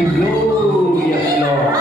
you, glorious Lord.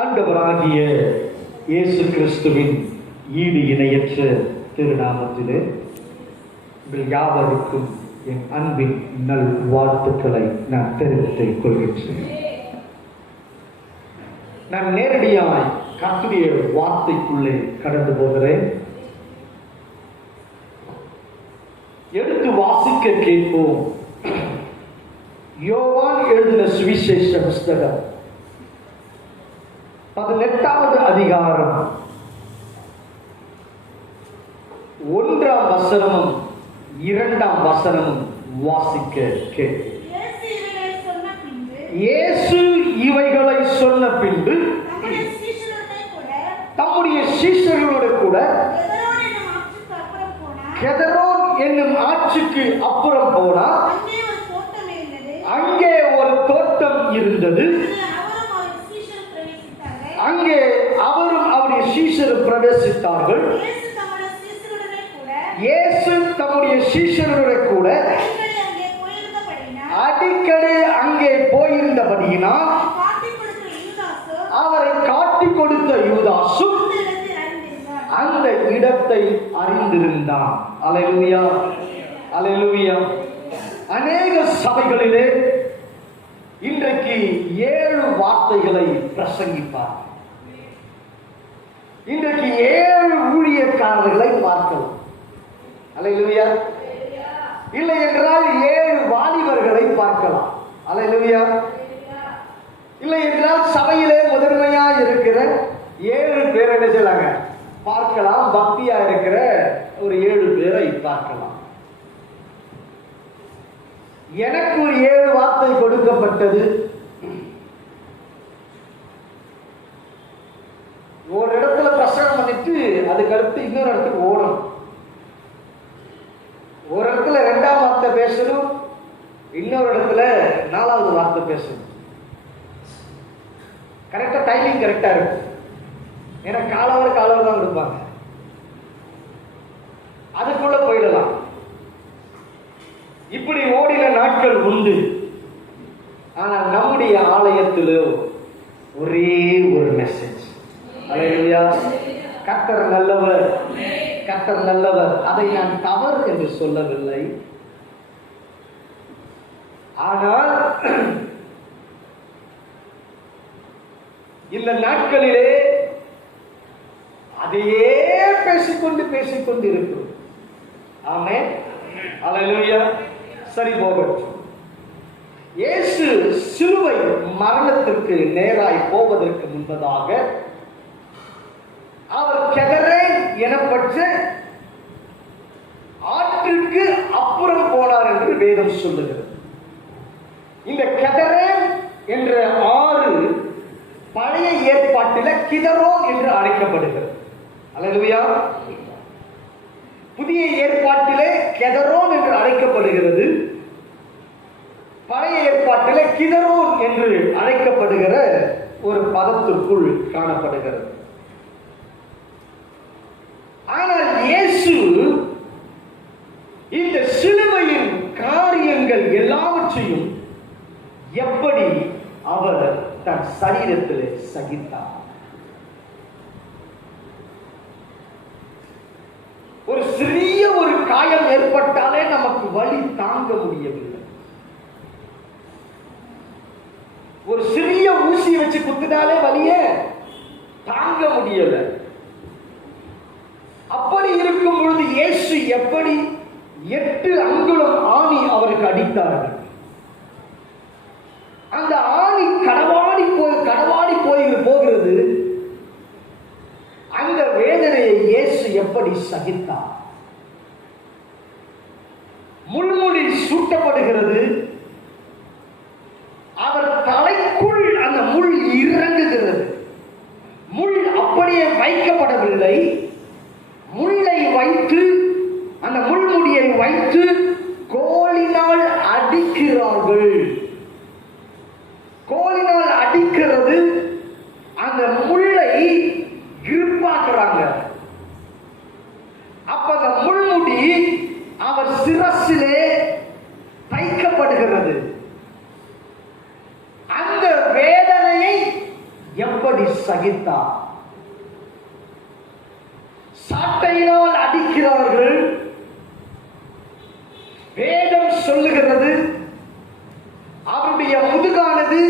ஆண்டவராகிய இயேசு கிறிஸ்துவின் ஈடு இணையற்ற திருநாமத்திலே உங்கள் யாவருக்கும் என் அன்பின் நல் வாழ்த்துக்களை நான் தெரிவித்துக் கொள்கின்றேன். நான் நேரடியாய் கர்த்தருடைய வார்த்தைக்குள்ளே கடந்து போகிறேன். எடுத்து வாசிக்க கேட்போம். யோவான் எழுதின சுவிசேஷ புஸ்தகம் 18வது அதிகாரம் 1ஆம் வசனமும் 2ஆம் வசனமும் வாசிக்க கேட்போம். இயேசு இவைகளை சொன்ன பின்பு தம்முடைய சீஷர்களோடு கூட கெதரோன் என்னும் ஆற்றுக்கு அப்புறம் போனார். அங்கே ஒரு தோட்டம் இருந்தது. அங்கே அவரும் அவருடைய சீஷரும் பிரவேசித்தார்கள். இயேசு தம்முடைய சீஷர்களுடன் கூட அடிக்கடி அங்கே போயிருந்தபடியினால் அவரை காட்டிக் கொடுத்த யூதாசும் அந்த இடத்தை அறிந்திருந்தான். அல்லேலூயா, அல்லேலூயா. அநேக சபைகளிலே இன்றைக்கு 7 வார்த்தைகளை பிரசங்கிப்பார். இன்றைக்கு 7 ஊழியக்காரர்களை பார்க்கலாம். அல்லேலூயா. இல்லை என்றால் 7 வாலிபர்களை பார்க்கலாம். அல்லேலூயா. இல்லை என்றால் சபையிலே முதன்மையா இருக்கிற 7 பேர் என்ன செய்யலாங்க பார்க்கலாம். பக்தியா இருக்கிற ஒரு 7 பேரை பார்க்கலாம். எனக்கு ஒரு 7 வார்த்தை கொடுக்கப்பட்டது. ஒரு இடத்துல பிரசங்கம் பண்ணிட்டு அதுக்கு அடுத்து இன்னொரு இடத்துக்கு ஓடணும். ஒரு இடத்துல 2ஆம் வார்த்தை பேசணும், இன்னொரு இடத்துல 4வது வார்த்தை பேசணும். கரெக்டா டைமிங் கரெக்டா இருக்கும். ஏன்னா காலவர் தான் கொடுப்பாங்க. அதுக்குள்ள போயிடலாம். இப்படி ஓடின நாட்கள் உண்டு. ஆனால் நம்முடைய ஆலயத்தில் ஒரே ஒரு மெசேஜ். அல்லேலூயா. கர்த்தர் நல்லவர், கர்த்தர் நல்லவர். அதை நான் தவறு என்று சொல்லவில்லை. ஆனால் இந்த நாட்களிலே அதையே பேசிக்கொண்டு இருக்கும். ஆமென், அல்லேலூயா. சரி, போகட்டும். இயேசு சிலுவை மரணத்திற்கு நேராய் போவதற்கு முன்பதாக அவர் கெதரேன் எனப்பட்ட ஆற்றுக்கு அப்புறம் போனார் என்று வேதம் சொல்லுகிறது. இந்த கெதரேன் என்ற ஆறு பழைய ஏற்பாட்டில் கிதரோன் என்று அழைக்கப்படுகிறது. அல்லேலூயா. புதிய ஏற்பாட்டிலே கெதரோன் என்று அழைக்கப்படுகிறது. பழைய ஏற்பாட்டிலே கிதரோன் என்று அழைக்கப்படுகிற ஒரு பதத்திற்குள் காணப்படுகிறது. ஆனால் இயேசு இந்த சிலுவையின் காரியங்கள் எல்லாவற்றையும் எப்படி அவர் தன் சரீரத்திலே சகித்தார். ஒரு சிறிய ஒரு காயம் ஏற்பட்டாலே நமக்கு வலி தாங்க முடியவில்லை. ஒரு சிறிய ஊசி வச்சு குத்தினாலே வலியே தாங்க முடியல. அப்படி இருக்கும் பொழுது இயேசு எப்படி 8 அங்குலம் ஆணி அவருக்கு அடித்தார்கள். அந்த ஆணி கடவாடி போகிறது. அந்த வேதனையை இயேசு எப்படி சகித்தார்? முள்முடி சூட்டப்படுகிறது. அவர் தலைக்குள் அந்த முள் இறங்குகிறது. முள் அப்படியே வைக்கப்படவில்லை. முள்ளை வைத்து, அந்த முள்முடியை வைத்து கோலினால் அடிக்கிறார்கள். கோலினால் அடிக்கிறது. அந்த முள்ளை இருப்பாக்குறாங்க. அப்ப அந்த முள்முடி அவர் சிரசிலே தைக்கப்படுகிறது. அந்த வேதனையை எப்படி சகித்தார்? சாட்டையினால் அடிக்கிறார்கள். வேதம் சொல்லுகிறது, அவருடைய முதுகானது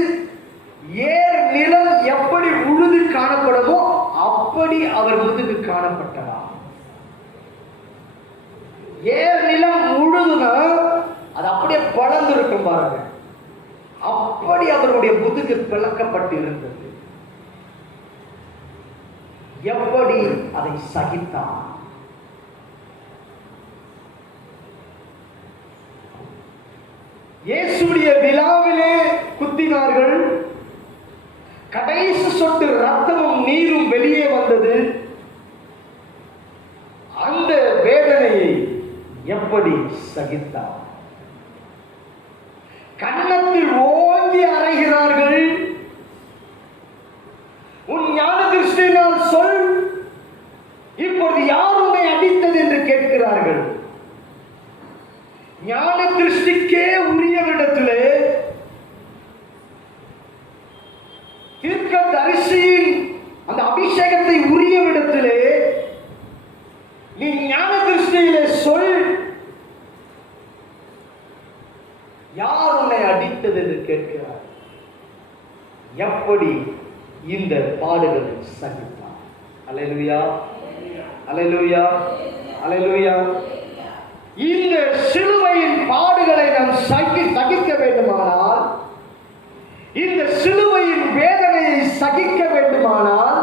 ஏர் நிலம் எப்படி உழுது காணப்படுமோ அப்படி அவர் முதுகு காணப்பட்டதா. ஏர் நிலம் உழுதுனா அது அப்படியே பழந்து இருக்கும் பாருங்க. அப்படி அவருடைய முதுகு பிளக்கப்பட்டு இருந்தது. எப்படி அதை சகித்தார்? இயேசுடைய விழாவிலே குத்தினார்கள். கடைசி சொட்டு ரத்தமும் நீரும் வெளியே வந்தது. அந்த வேதனையை எப்படி சகித்தார்? கன்னத்தில் ஓங்கி அறைகிறார்கள். உன் ஞான திருஷ்டியினால் சொல், இப்பொழுது யார் உன்னை அடித்தது என்று கேட்கிறார்கள். ஞான திருஷ்டிக்கே உரியவிடத்திலே தீர்க்க தரிசியின் அந்த அபிஷேகத்தை உரியவிடத்திலே நீ ஞான திருஷ்டியிலே சொல், யார் உன்னை அடித்தது என்று கேட்கிறார். எப்படி இந்த பாடுகளை சகித்தார்? அல்லேலூயா, அல்லேலூயா, அல்லேலூயா. இந்த சிலுவையின் பாடுகளை நாம் சகிக்க வேண்டுமானால், இந்த சிலுவையின் வேதனையை சகிக்க வேண்டுமானால்,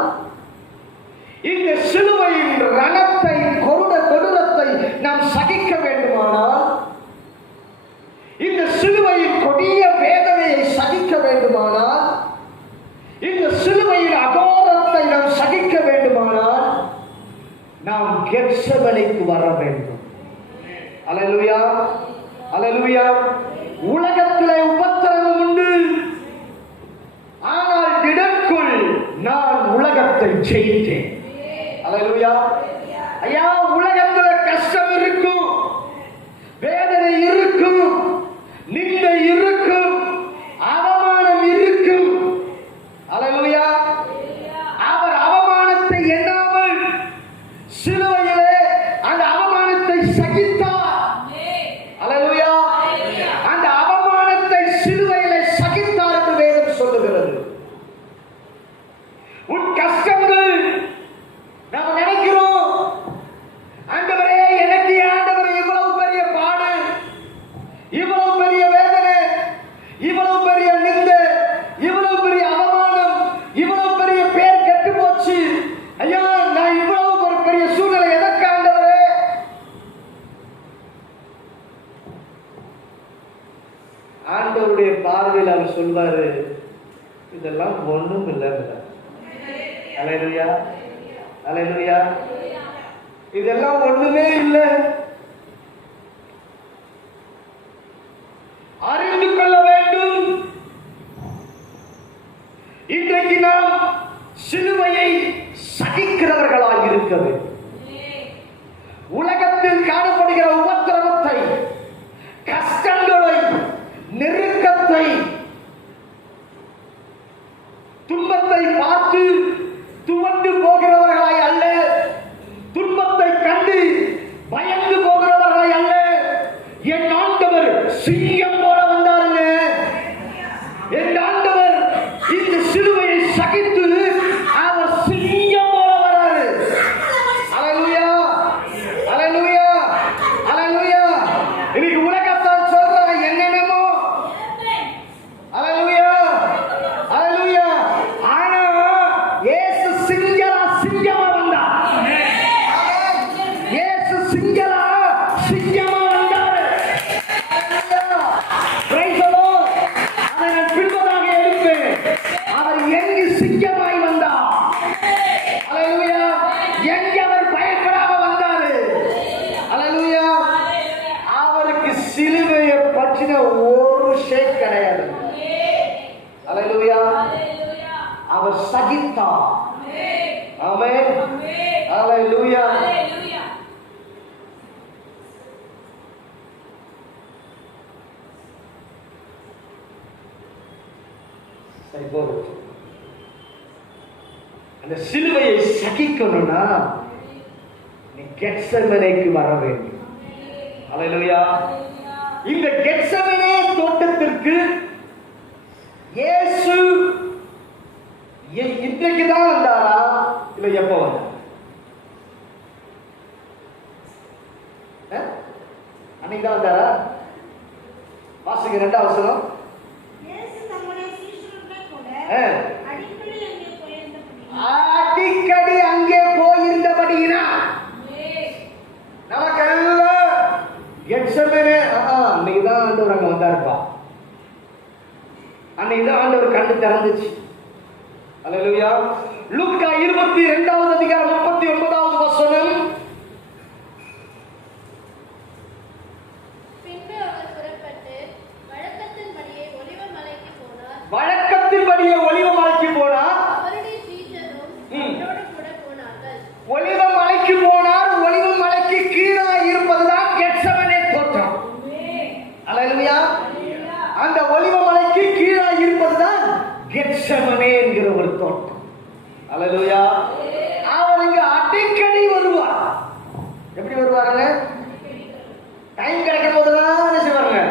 இந்த சிலுவையின் ரணத்தை கொடூரத்தை நாம் சகிக்க வேண்டுமானால், இந்த சிலுவையின் கொடிய வேதனையை சகிக்க வேண்டுமானால், இந்த சிலுவையின் அகோரத்தை நாம் சகிக்க வேண்டுமானால், நாம் கெத்செமனேக்கு வர வேண்டும். அல்லேலூயா, அல்லேலூயா. உலகத்திலே உபத்திரவம் உண்டு, ஆனால் திடக்குள் நான் உலகத்தை ஜெயித்தேன். அல்லேலூயா. ஐயா, உலகத்துல கஷ்டம் இருக்கும், வேதனை இருக்கும், நிந்தை இருக்கும், அவமானம் இருக்கும். அல்லேலூயா. அவர் அவமானத்தை எண்ணாமல் சிலுவையிலே அந்த அவமானத்தை சகித்தார். அல்லேலூயா. அந்த அவமானத்தை சிலுவையிலே சகித்தார் என்று வேதம் சொல்லுகிறது. உன் கஷ்டங்கள் நாம் நினைக்கிறோம், ஆண்டவரே எனக்கு ஆண்டவரே இவ்வளவு பெரிய பாடு, இவ்வளவு பெரிய வேதனை, இவ்வளவு பெரிய நிந்தை, இவ்வளவு பெரிய அவமானம், இவ்வளவு பெரிய பேர் கெட்டு போச்சு. ஐயா, நான் இவ்வளவு ஒரு பெரிய சூழ்நிலை எதற்கு ஆண்டவரே? ஆண்டவருடைய பார்வையில் அவர் சொல்வாரு, இதெல்லாம் ஒண்ணும் இல்லை. அல்லேலூயா, அல்லேலூயா. இதெல்லாம் ஒண்ணுமே இல்லை. அறிந்து கொள்ள வேண்டும், இன்றைக்கு நாம் சிலுவையை சகிக்கிறவர்களாக இருக்க வேண்டும். உலகத்தில் காணப்படுகிற உபத்திரவத்தை, கஷ்டங்களை, நெருக்கத்தை, துன்பத்தை பார்த்து துவண்டு போகிறவர்களாய் அல்ல, துன்பத்தை கண்டு பயந்து போகிறவர்களாய் அல்ல. என் ஆண்டவர் சிங்கம் போல வந்தாருங்க. என் ஆண்டவர் இந்த சிலுவையை சகித்து அவர் சிங்கம் போல வராரு. அல்லேலூயா, அல்லேலூயா, அல்லேலூயா. சிங்கமா வந்தார். அதை நான் பின்பதாக எடுப்பேன். அவர் எங்கு சிங்கமாய் வந்தார். அல்லேலூயா. எங்கு அவர் பயப்படாம வந்தாரு. அல்லேலூயா. அவருக்கு சிலுவையை பற்றின ஒரு ஷேக் கிடையாது. அல்லேலூயா. அவர் சகித்தார். ஆமென். அல்லேலூயா. அந்த சிலுவையை சகிக்கணும்னா நீ கெத்செமனேக்கு வர வேண்டும். அல்லேலூயா. இந்த கெத்செமனே தோட்டத்திற்கு இயேசு இன்றைக்கு தான் வந்தாரா இல்ல எப்ப வந்தார்? அன்னைக்கு தான் வந்தாரா? வாசிங்க 2ஆம் வசனம். அடிக்கடி அங்கே போயிருந்தபடினா நமக்கெல்லாம் கெத்செமனே அன்னைக்கு தான் ஆண்டவர் அங்க வந்தாருப்பா. அன்னைக்கு தான் ஆண்டவர் கண்ணு திறந்துச்சு. அல்லேலூயா. லூக்கா 22வது அதிகாரம் 39வது வசனம். பின்பு அவர் புறப்பட்டு வழக்கத்தின்படியே ஒலிவமலைக்கு போனார். அவருடைய சீஷரும் அவரோடு கூட போனார்கள். ஒலிவமலைக்கு போனார். ஒலிவமலைக்கு கீழே இருப்பதுதான் கெத்செமனே தோட்டம். அல்லேலூயா. அந்த ஒலிவமலைக்கு கீழே இருப்பதுதான் கெத்செமனே என்கிற ஒரு தோட்டம். அல்லேலூயா. அவர் இங்க அடிக்கடி வருவார். எப்படி வருவாருங்க? டைம் கிடைக்கும் போதெல்லாம் என்ன செய்வாருங்க?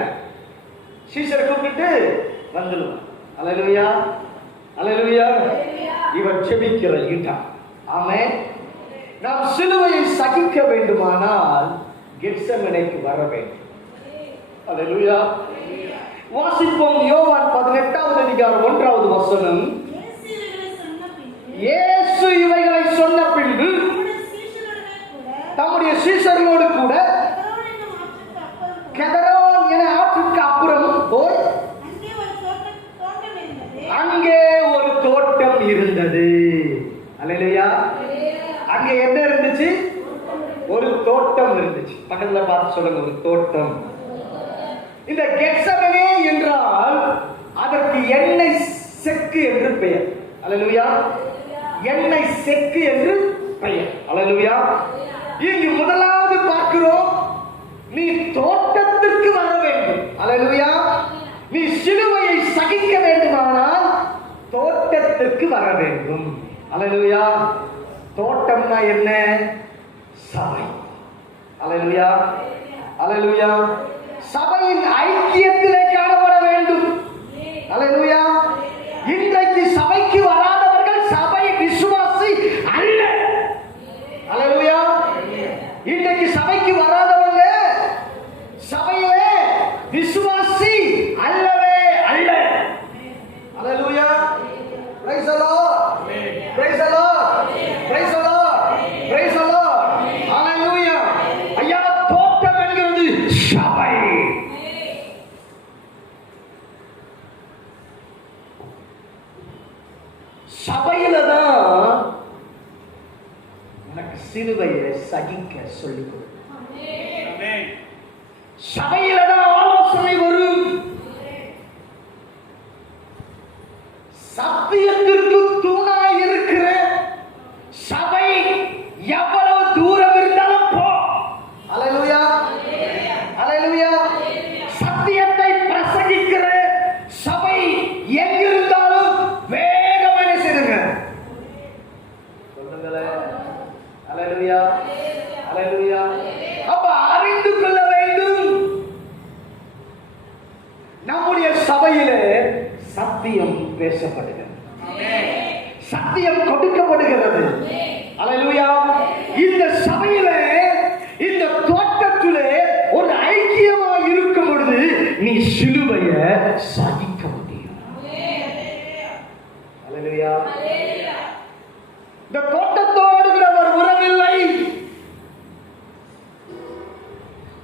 சீசரை கூப்பிட்டு வந்துடுவார். அல்லேலூயா. அல்லேலூயா. இவர் ஜெபிக்கிற இடம். ஆமென். நாம் சிலுவையை சகிக்க வேண்டுமானால் கெத்செமனேக்கு வர வேண்டும். அல்லேலூயா. வாசிப்போம். யோவான் 18வது அதிகாரம் 1வது வசனம். இயேசு இவைகளை சொன்ன பின்பு தம்முடைய சீஷர்களோடு கூட கெதரோன் என ஆற்றுக்கு அப்புறம் போய் அங்கே ஒரு தோட்டம் இருந்தது. அல்லேலூயா. அங்கே என்ன இருந்துச்சு? ஒரு தோட்டம் இருந்துச்சு. பக்கத்துல பார்த்து சொல்லுங்க, ஒரு தோட்டம். இந்த கெத்செமனே என்றால் அதற்கு எண்ணெய் செக்கு என்று பெயர். அல்லேலூயா. எண்ணெய் செக்கு என்று பெயர். அல்லேலூயா. இங்கு முதலாவது பார்க்கிறோம், நீ தோட்டத்திற்கு வர வேண்டும். அல்லேலூயா. நீ சிலுவையை சகிக்க வேண்டுமானால் தோட்டத்திற்கு வர வேண்டும். அல்லேலூயா. தோட்டம்னா என்ன? சபை. அல்லேலூயா. அல்லேலூயா. சபையின் ஐக்கியத்திலே காணப்பட வேண்டும். அல்லேலூயா. இன்றைக்கு சபைக்கு வராதவர்கள் சபை விசுவாசி அல்ல. அல்லேலூயா. இன்றைக்கு சபைக்கு வராதவங்க சபையிலே விசுவாசி அல்லவே அல்ல. Hallelujah. Praise the lord. Praise the lord. Praise the lord. Praise the lord. Hallelujah. ஐயா, தோட்டம் என்கிறது சபை. சபையில தான் எனக்கு சிலுவையை சகிக்க சொல்லிக் கொடு. சபையில தான் ஆலோசனை வரும். சத்தியத்திற்கு தூணாய் இருக்கிற சபை எவ்வளவு தூரம் இருந்தாலும் போ. அல்லேலூயா. அல்லேலூயா. சத்தியத்தை பிரசங்கிக்கிற சபை எங்கிருந்தாலும் வேகமாக செய்யுங்க. சொல்லுங்களே. அல்லேலூயா. அல்லேலூயா. அப்ப அறிந்து கொள்ள வேண்டும், நம்முடைய சபையிலே சத்தியம் பேசப்படுகிறது. சத்தியம் கொடுக்கப்படுகிறது. அல்லேலூயா. இந்த சபையிலே, இந்த தோட்டத்திலே ஒரு ஐக்கியமாக இருக்கும் பொழுது நீ சிலுவையை சகிக்க முடியும். அல்லேலூயா. இந்த தோட்டத்தோடு ஒரு உறவில்லை.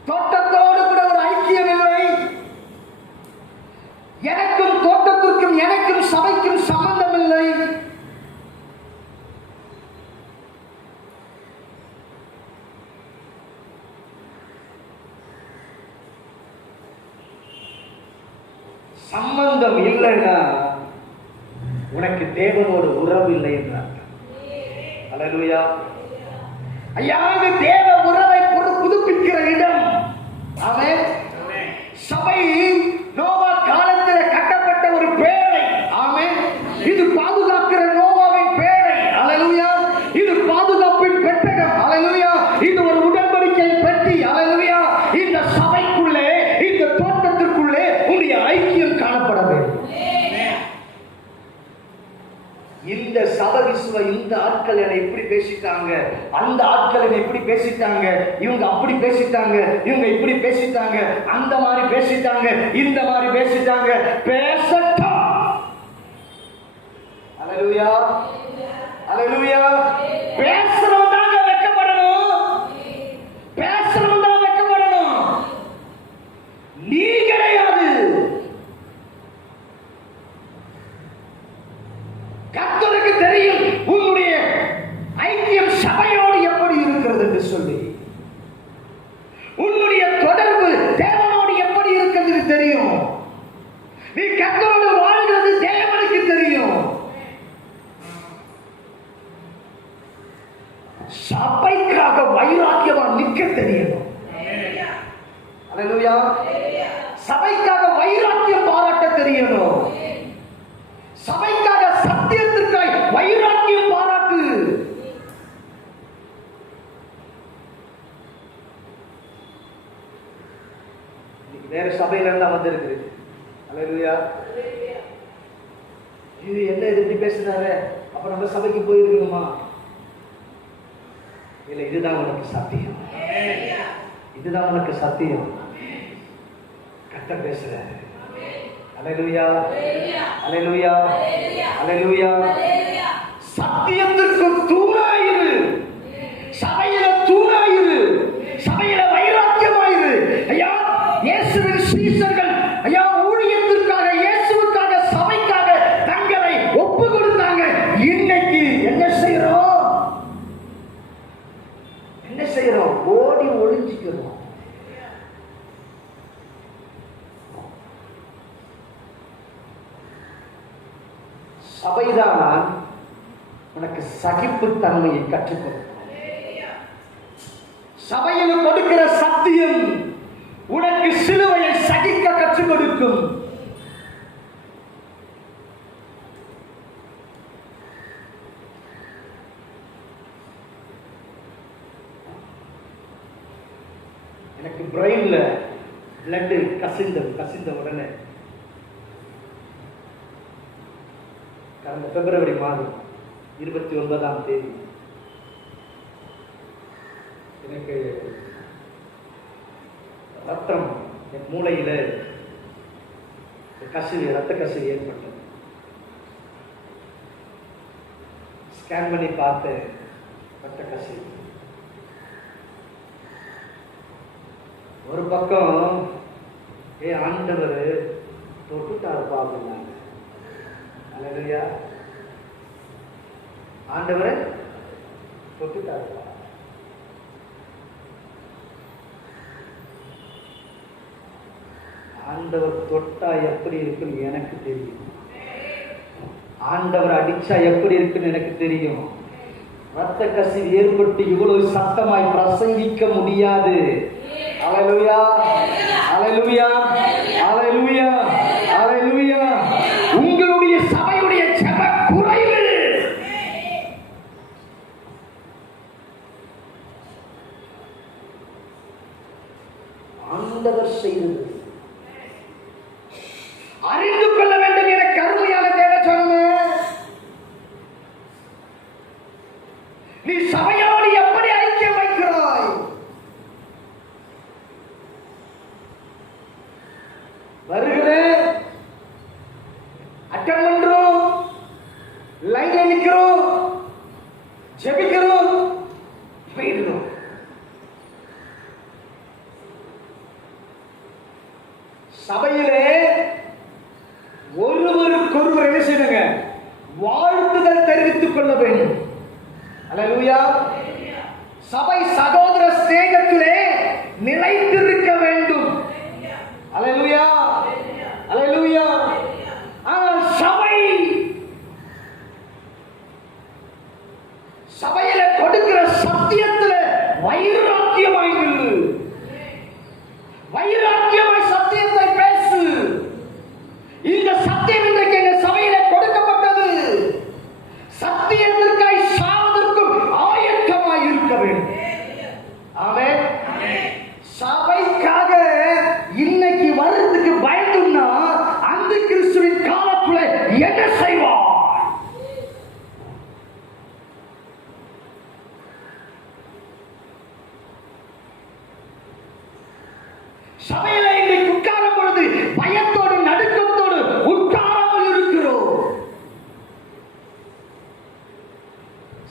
தோட்டத்தோடு கூட ஒரு ஐக்கியம் இல்லை. எனக்கும் தோட்டத்திற்கும் எனக்கும் சபைக்கும் சம்பந்தம் இல்லை. சம்பந்தம் இல்லைன்னா உனக்கு தேவனோடு உறவு இல்லை என்றார். அல்லேலூயா. ஐயா, இது தேவ உறவை புதுப்பிக்கிற இடம். ஆமென். சபை நோவா காலத்தில் கட்டப்பட்ட ஒரு பேழை. ஆமென். இது பாதுகாக்கிற நோவாவின் பேழை. அல்லேலூயா. இது பாதுகாப்பின் பெட்டகம். அல்லேலூயா. இது ஒரு உடன்படிக்கை பெட்டி. அல்லேலூயா. இந்த சபைக்குள்ளே, இந்த தோட்டத்திற்குள்ளே உடைய ஐக்கியம் காணப்பட வேண்டும். இந்த சபவிசுவ இந்த ஆட்கள் என்னை இப்படி பேசிட்டாங்க, அந்த ஆட்கள் என்னை இப்படி பேசிட்டாங்க, இவங்க அப்படி பேசிட்டாங்க, இவங்க இப்படி பேசிட்டாங்க, அந்த மாதிரி பேசிட்டாங்க, இந்த மாதிரி பேசிட்டாங்க. பேசட்டும். அல்லேலூயா. அல்லேலூயா. பேசுறவங்க தாங்க வெட்கப்படணும். பேசுறவங்க தான் வெட்கப்படணும். நீ கிடையாது. கர்த்தருக்கு தெரியும் உன்னுடைய ஐக்கியம் சபையோடு எப்படி இருக்கிறது என்று சொல்லி. உன்னுடைய தொடர்பு தேவனோடு எப்படி இருக்கிறது தெரியும். நீ கர்த்தரோடு வாழ்கிறது தேவனுக்கு தெரியும். சபைக்காக வைராக்கியமா நிற்க தெரியணும். அல்லேலூயா. சபைக்காக வைராக்கியம் பாராட்ட தெரியணும். சபைக்காக சத்தியத்திற்காய் வைராக்கியம் பாராட்டு. வேற சபையில இருந்தா வந்திருக்கு. அல்லேலூயா. இது என்ன இப்படி பேசுறாரு, அப்ப நம்ம சபைக்கு போயிருக்கணுமா? இல்ல, இதுதான் உனக்கு சத்தியம். இதுதான் உனக்கு சத்தியம். கர்த்தர் பேசுறாரு. அல்லேலூயா. அல்லேலூயா. அல்லேலூயா. சத்தியத்திற்கு தூணாயிரு. சபையில தூணாயிரு. சபையில வைராக்கியமாயிரு. ஐயா, இயேசுவின் சீஷர்கள் ஐயா ஊழியத்திற்காக, இயேசுவுக்காக, சபைக்காக தங்களை ஒப்பு கொடுத்தாங்க. இன்னைக்கு என்ன செய்யறோம்? என்ன செய்யறோம்? ஓடி ஒளிஞ்சிக்கிறோம். சபைதான் உனக்கு சகிப்புத்தன்மையை கற்றுக் கொடுக்கும். சபையில் கொடுக்கிற சத்தியம் உனக்கு சிலுவையை சகிக்க கற்றுக் கொடுக்கும். எனக்கு பிரெயின்ல பிளட் கசிந்த உடனே கடந்த பிப்ரவரி மாதம் 29ஆம் தேதி எனக்கு ரத்தம் என் மூளையில ரத்த கசிவு ஏற்பட்டது. ஸ்கேன் பண்ணி பார்த்து ரத்த கசிவு. ஒரு பக்கம் ஆண்டவர் தொட்டுட்டாரு பாருங்க. அல்லேலூயா. ஆண்டவரை தொட்டுட்டாரு. ஆண்டவர் தொட்டா எப்படி இருக்குன்னு எனக்கு தெரியும். ஆண்டவர் அடிச்சா எப்படி இருக்குன்னு எனக்கு தெரியும். ரத்த கசிவு ஏற்பட்டு இவ்வளவு சத்தமாய் பிரசங்கிக்க முடியாது. அல்லேலூயா. அல்லேலூயா. அல்லேலூயா. அல்லேலூயா. உங்களுடைய சபையுடைய ஜெப குறைவு. ஆண்டவர் செய்தது அறிந்து கொள்ள வேண்டும் என கருமையான தேவ சொன்னேன். நீ சபையோடு எப்படி ஐக்கியம் வைக்கிறாய்? வருகிறேன், அட்டன் பண்றோம், லைன்ல நிக்கிறோம், ஜெபிக்கிறோம், போயிடுறோம். சபையிலே ஒருவருக்கொருவர் என்ன செய்யுங்க, வாழ்த்துதல் தெரிவித்துக் கொள்ள வேண்டும். அல்லேலூயா. சபை சகோதர ஸ்நேகத்திலே நிலைத்திருக்க வேண்டும். அல்லேலூயா, அல்லேலூயா. ஆனால் சபையில கொடுக்கிற சத்தியத்துல வைராக்கியமாய் நில்லு, வைராக்கியமாய் சத்தியத்தை பேசு. இந்த சத்தியம் இன்றைக்கு எங்க சபையில கொடுக்கப்பட்டது. சத்தியத்திற்காய் சாவதற்கும் ஆயத்தமாய் இருக்க வேண்டும். ஆமென். சபைக்காக இன்னைக்கு வர்றதுக்கு பயந்துன்னா அந்த கிறிஸ்துவின் காலத்துல என்ன செய்வார்? சபையில இன்னைக்கு உட்காரும் பொழுது பயத்தோடு நடுக்கத்தோடு உட்காராமல் இருக்கிறோம்.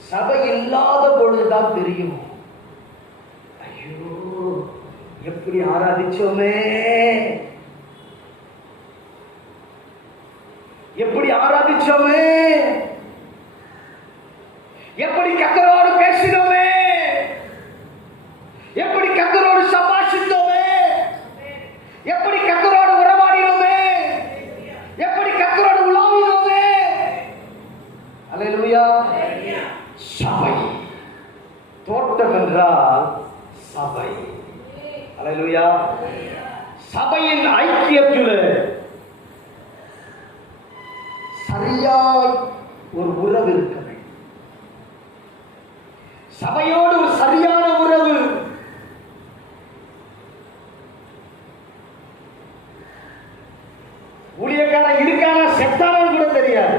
சபை இல்லாத பொழுதுதான் தெரியும், ஐயோ எப்படி ஆராதிச்சோமே, எப்படி ஆராதிச்சோமே, எப்படி கர்த்தரோடு பேசினோமே, எப்படி கர்த்தரோடு சம்பாஷித்தோமே, எப்படி கர்த்தரோடு உறவாடினோமே, எப்படி கர்த்தரோடு உலாவினோமே. அல்லேலூயா. சபை தோட்டம் என்றால் சபை. அல்லேலூயா. சபையின் ஐக்கியத்தில் சரியாய் ஒரு உறவு இருக்க வேண்டும். சபையோடு ஒரு சரியான உறவு. ஊழியக்காரன் இருக்கானா செத்தானு கூட தெரியாது.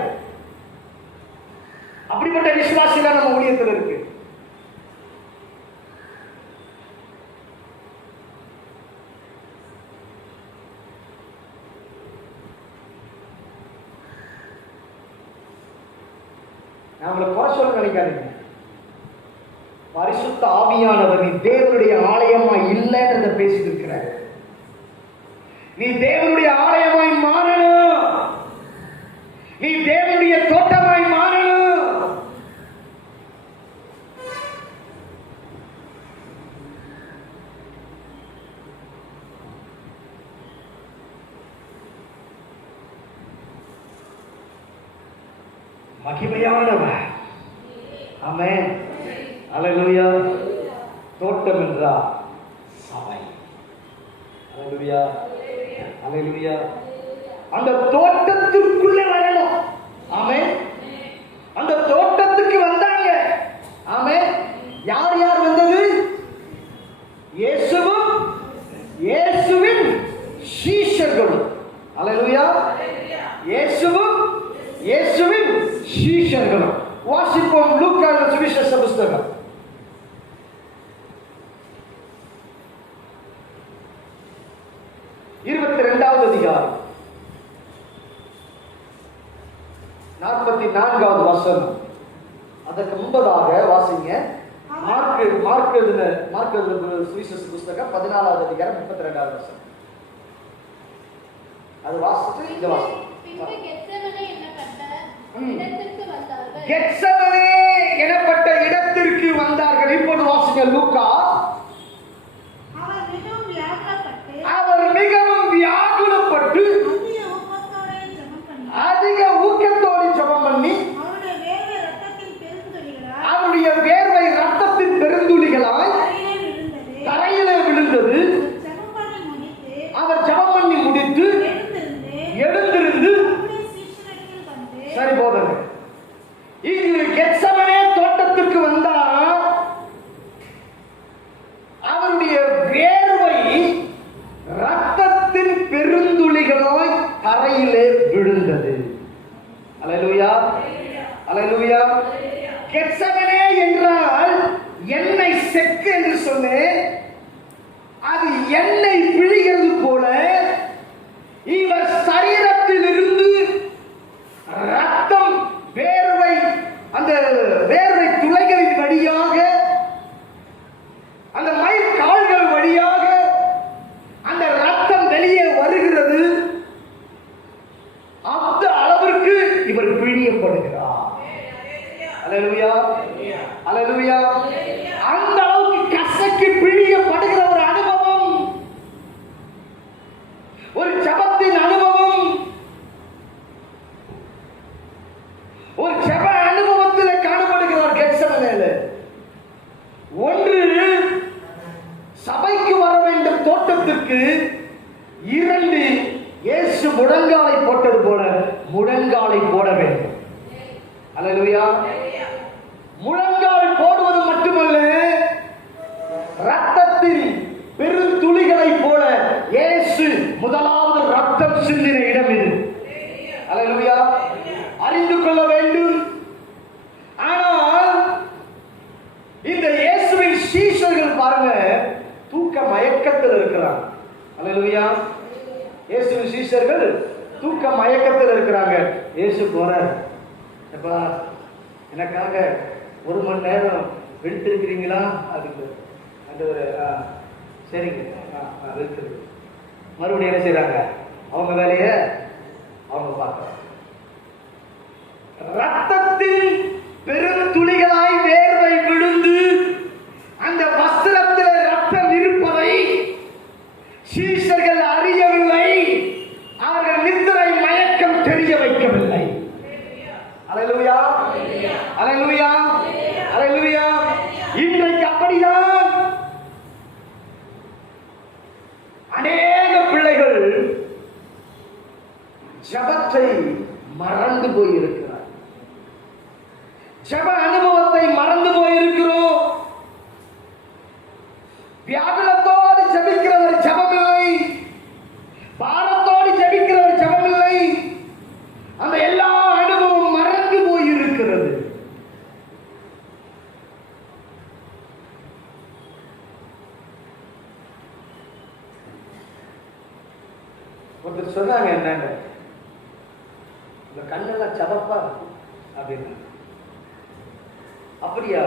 அப்படிப்பட்ட விசுவாசி தான் நம்ம ஊழியத்தில் இருக்கு. நான் உங்களை குறை சொல்ல நினைக்காதீங்க. பரிசுத்த ஆவியானவர் நீ தேவனுடைய ஆலயமா இல்லைன்றத பேசிட்டு இருக்கிற. நீ தேவனுடைய ஆலயமாய் மாறணும். நீ தேவனுடைய தோட்டமாய் மாறணும். மகிமையானவர். ஆமென். அல்லேலூயா. தோட்டம் என்றால் சபை. அல்லேலூயா, அல்லேலூயா. அந்த தோட்டத்திற்குள்ளே வரணும். ஆமென். அந்த தோட்டத்துக்கு வந்தாங்க. ஆமென். யார் யார் வந்தது? இயேசுவும் இயேசுவின் சீஷர்களும். அல்லேலூயா. இயேசுவும் இயேசுவின் சீஷர்களும். வாசிப்போம் லூக்கா சுவிசேஷ புத்தகம் 22வது அதிகாரம் 44வது வசனம். அதற்கு முன்பதாக வாசிங்க. மார்க் எழுதின சுவிசேஷ புத்தகம் 14வது அதிகாரம் 32வது வசனம். அது வாசித்து இந்த வாசம். கெத்செமனே எனப்பட்ட இடத்திற்கு வந்தார்கள். இப்போது வாசிங்க லூக்கா. அவர் மிகவும் வியாகுலப்பட்டு அதிக ஊக்கத்தோடு ஜெபம் பண்ணி அவருடைய வேர்வை ரத்தத்தின் பெருந்துளிகளாய் தரையிலே விழுந்தது. அவர் ஜெபம் பண்ணி முடித்து எழுந்திருந்து சரி போதங்க. இது கெத்செமனே தோட்டத்திற்கு வந்தா அவருடைய வேர்வை ரத்தத்தின் பெருந்துளிகளாய் தரையிலே விழுந்தது. அல்லேலூயா, அல்லேலூயா. கெத்செமனே என்றால் எண்ணெய் செக்கு என்று சொன்னேன். அது எண்ணெய் பிழிகிறது போல இவர் சரீரத்தில் இருந்து ரத்தம் வேர்வை அந்த வேர்வை துளைகளின் வழியாக அந்த மயிர் கால்கள் வழியாக அந்த ரத்தம் வெளியே வருகிறது. முழங்காலை போட வேண்டும். அல்லேலூயா. முழங்கால் போடுவது மட்டுமல்ல, ரத்தத்தில் பெருந்துளிகளை போல இயேசு முதலாவது ரத்தம் சிந்தின இடம் இது. அல்லேலூயா. அறிந்து கொள்ள வேண்டும். ஆனால் இந்த இயேசுவின் சீஷர்கள் பாருங்க, தூக்க மயக்கத்தில் இருக்கிறாங்க. அல்லேலூயா. இயேசுவின் சீஷர்கள் தூக்க மயக்கத்தில் இருக்கிறாங்க. இயேசு போறார். அப்பா, எனக்காக 1 மணி நேரம் விழித்திருக்கிறீங்களா? அதுக்கு அந்த ஒரு சரிங்க இருக்குது. மறுபடியும் என்ன செய்யறாங்க? அவங்க வேலையை அவங்க பார்க்கறாங்க. ரத்தத்தில் பெருந்துளிகளாய் வேர்வை விழுந்து அந்த வஸ்திரத்தில் ரத்தம் இருப்பதை சீஷர்கள் அறியவில்லை. அவர்கள் நித்திரை மயக்கம் தெரிய வைக்கவில்லை. அல்லேலூயா. அல்லேலூயா. அல்லேலூயா. இன்றைக்கு அப்படிதான் அநேக பிள்ளைகள் ஜபத்தை மறந்து போயிருக்கிறார். ஜப அனுபவத்தை மறந்து போயிருக்கிறோம். வியாகுலத்தோடு ஜபிக்கிறவர் ஜபமில்லை, பாரத்தோடு ஜபிக்கிறவர் ஜபமில்லை. அந்த எல்லா அனுபவம் மறந்து போயிருக்கிறது. ஒருத்தர் சொன்னாங்க, என்னங்க இந்த கண்ணெல்லாம் சவப்பா அப்படின்னு. அப்படியா?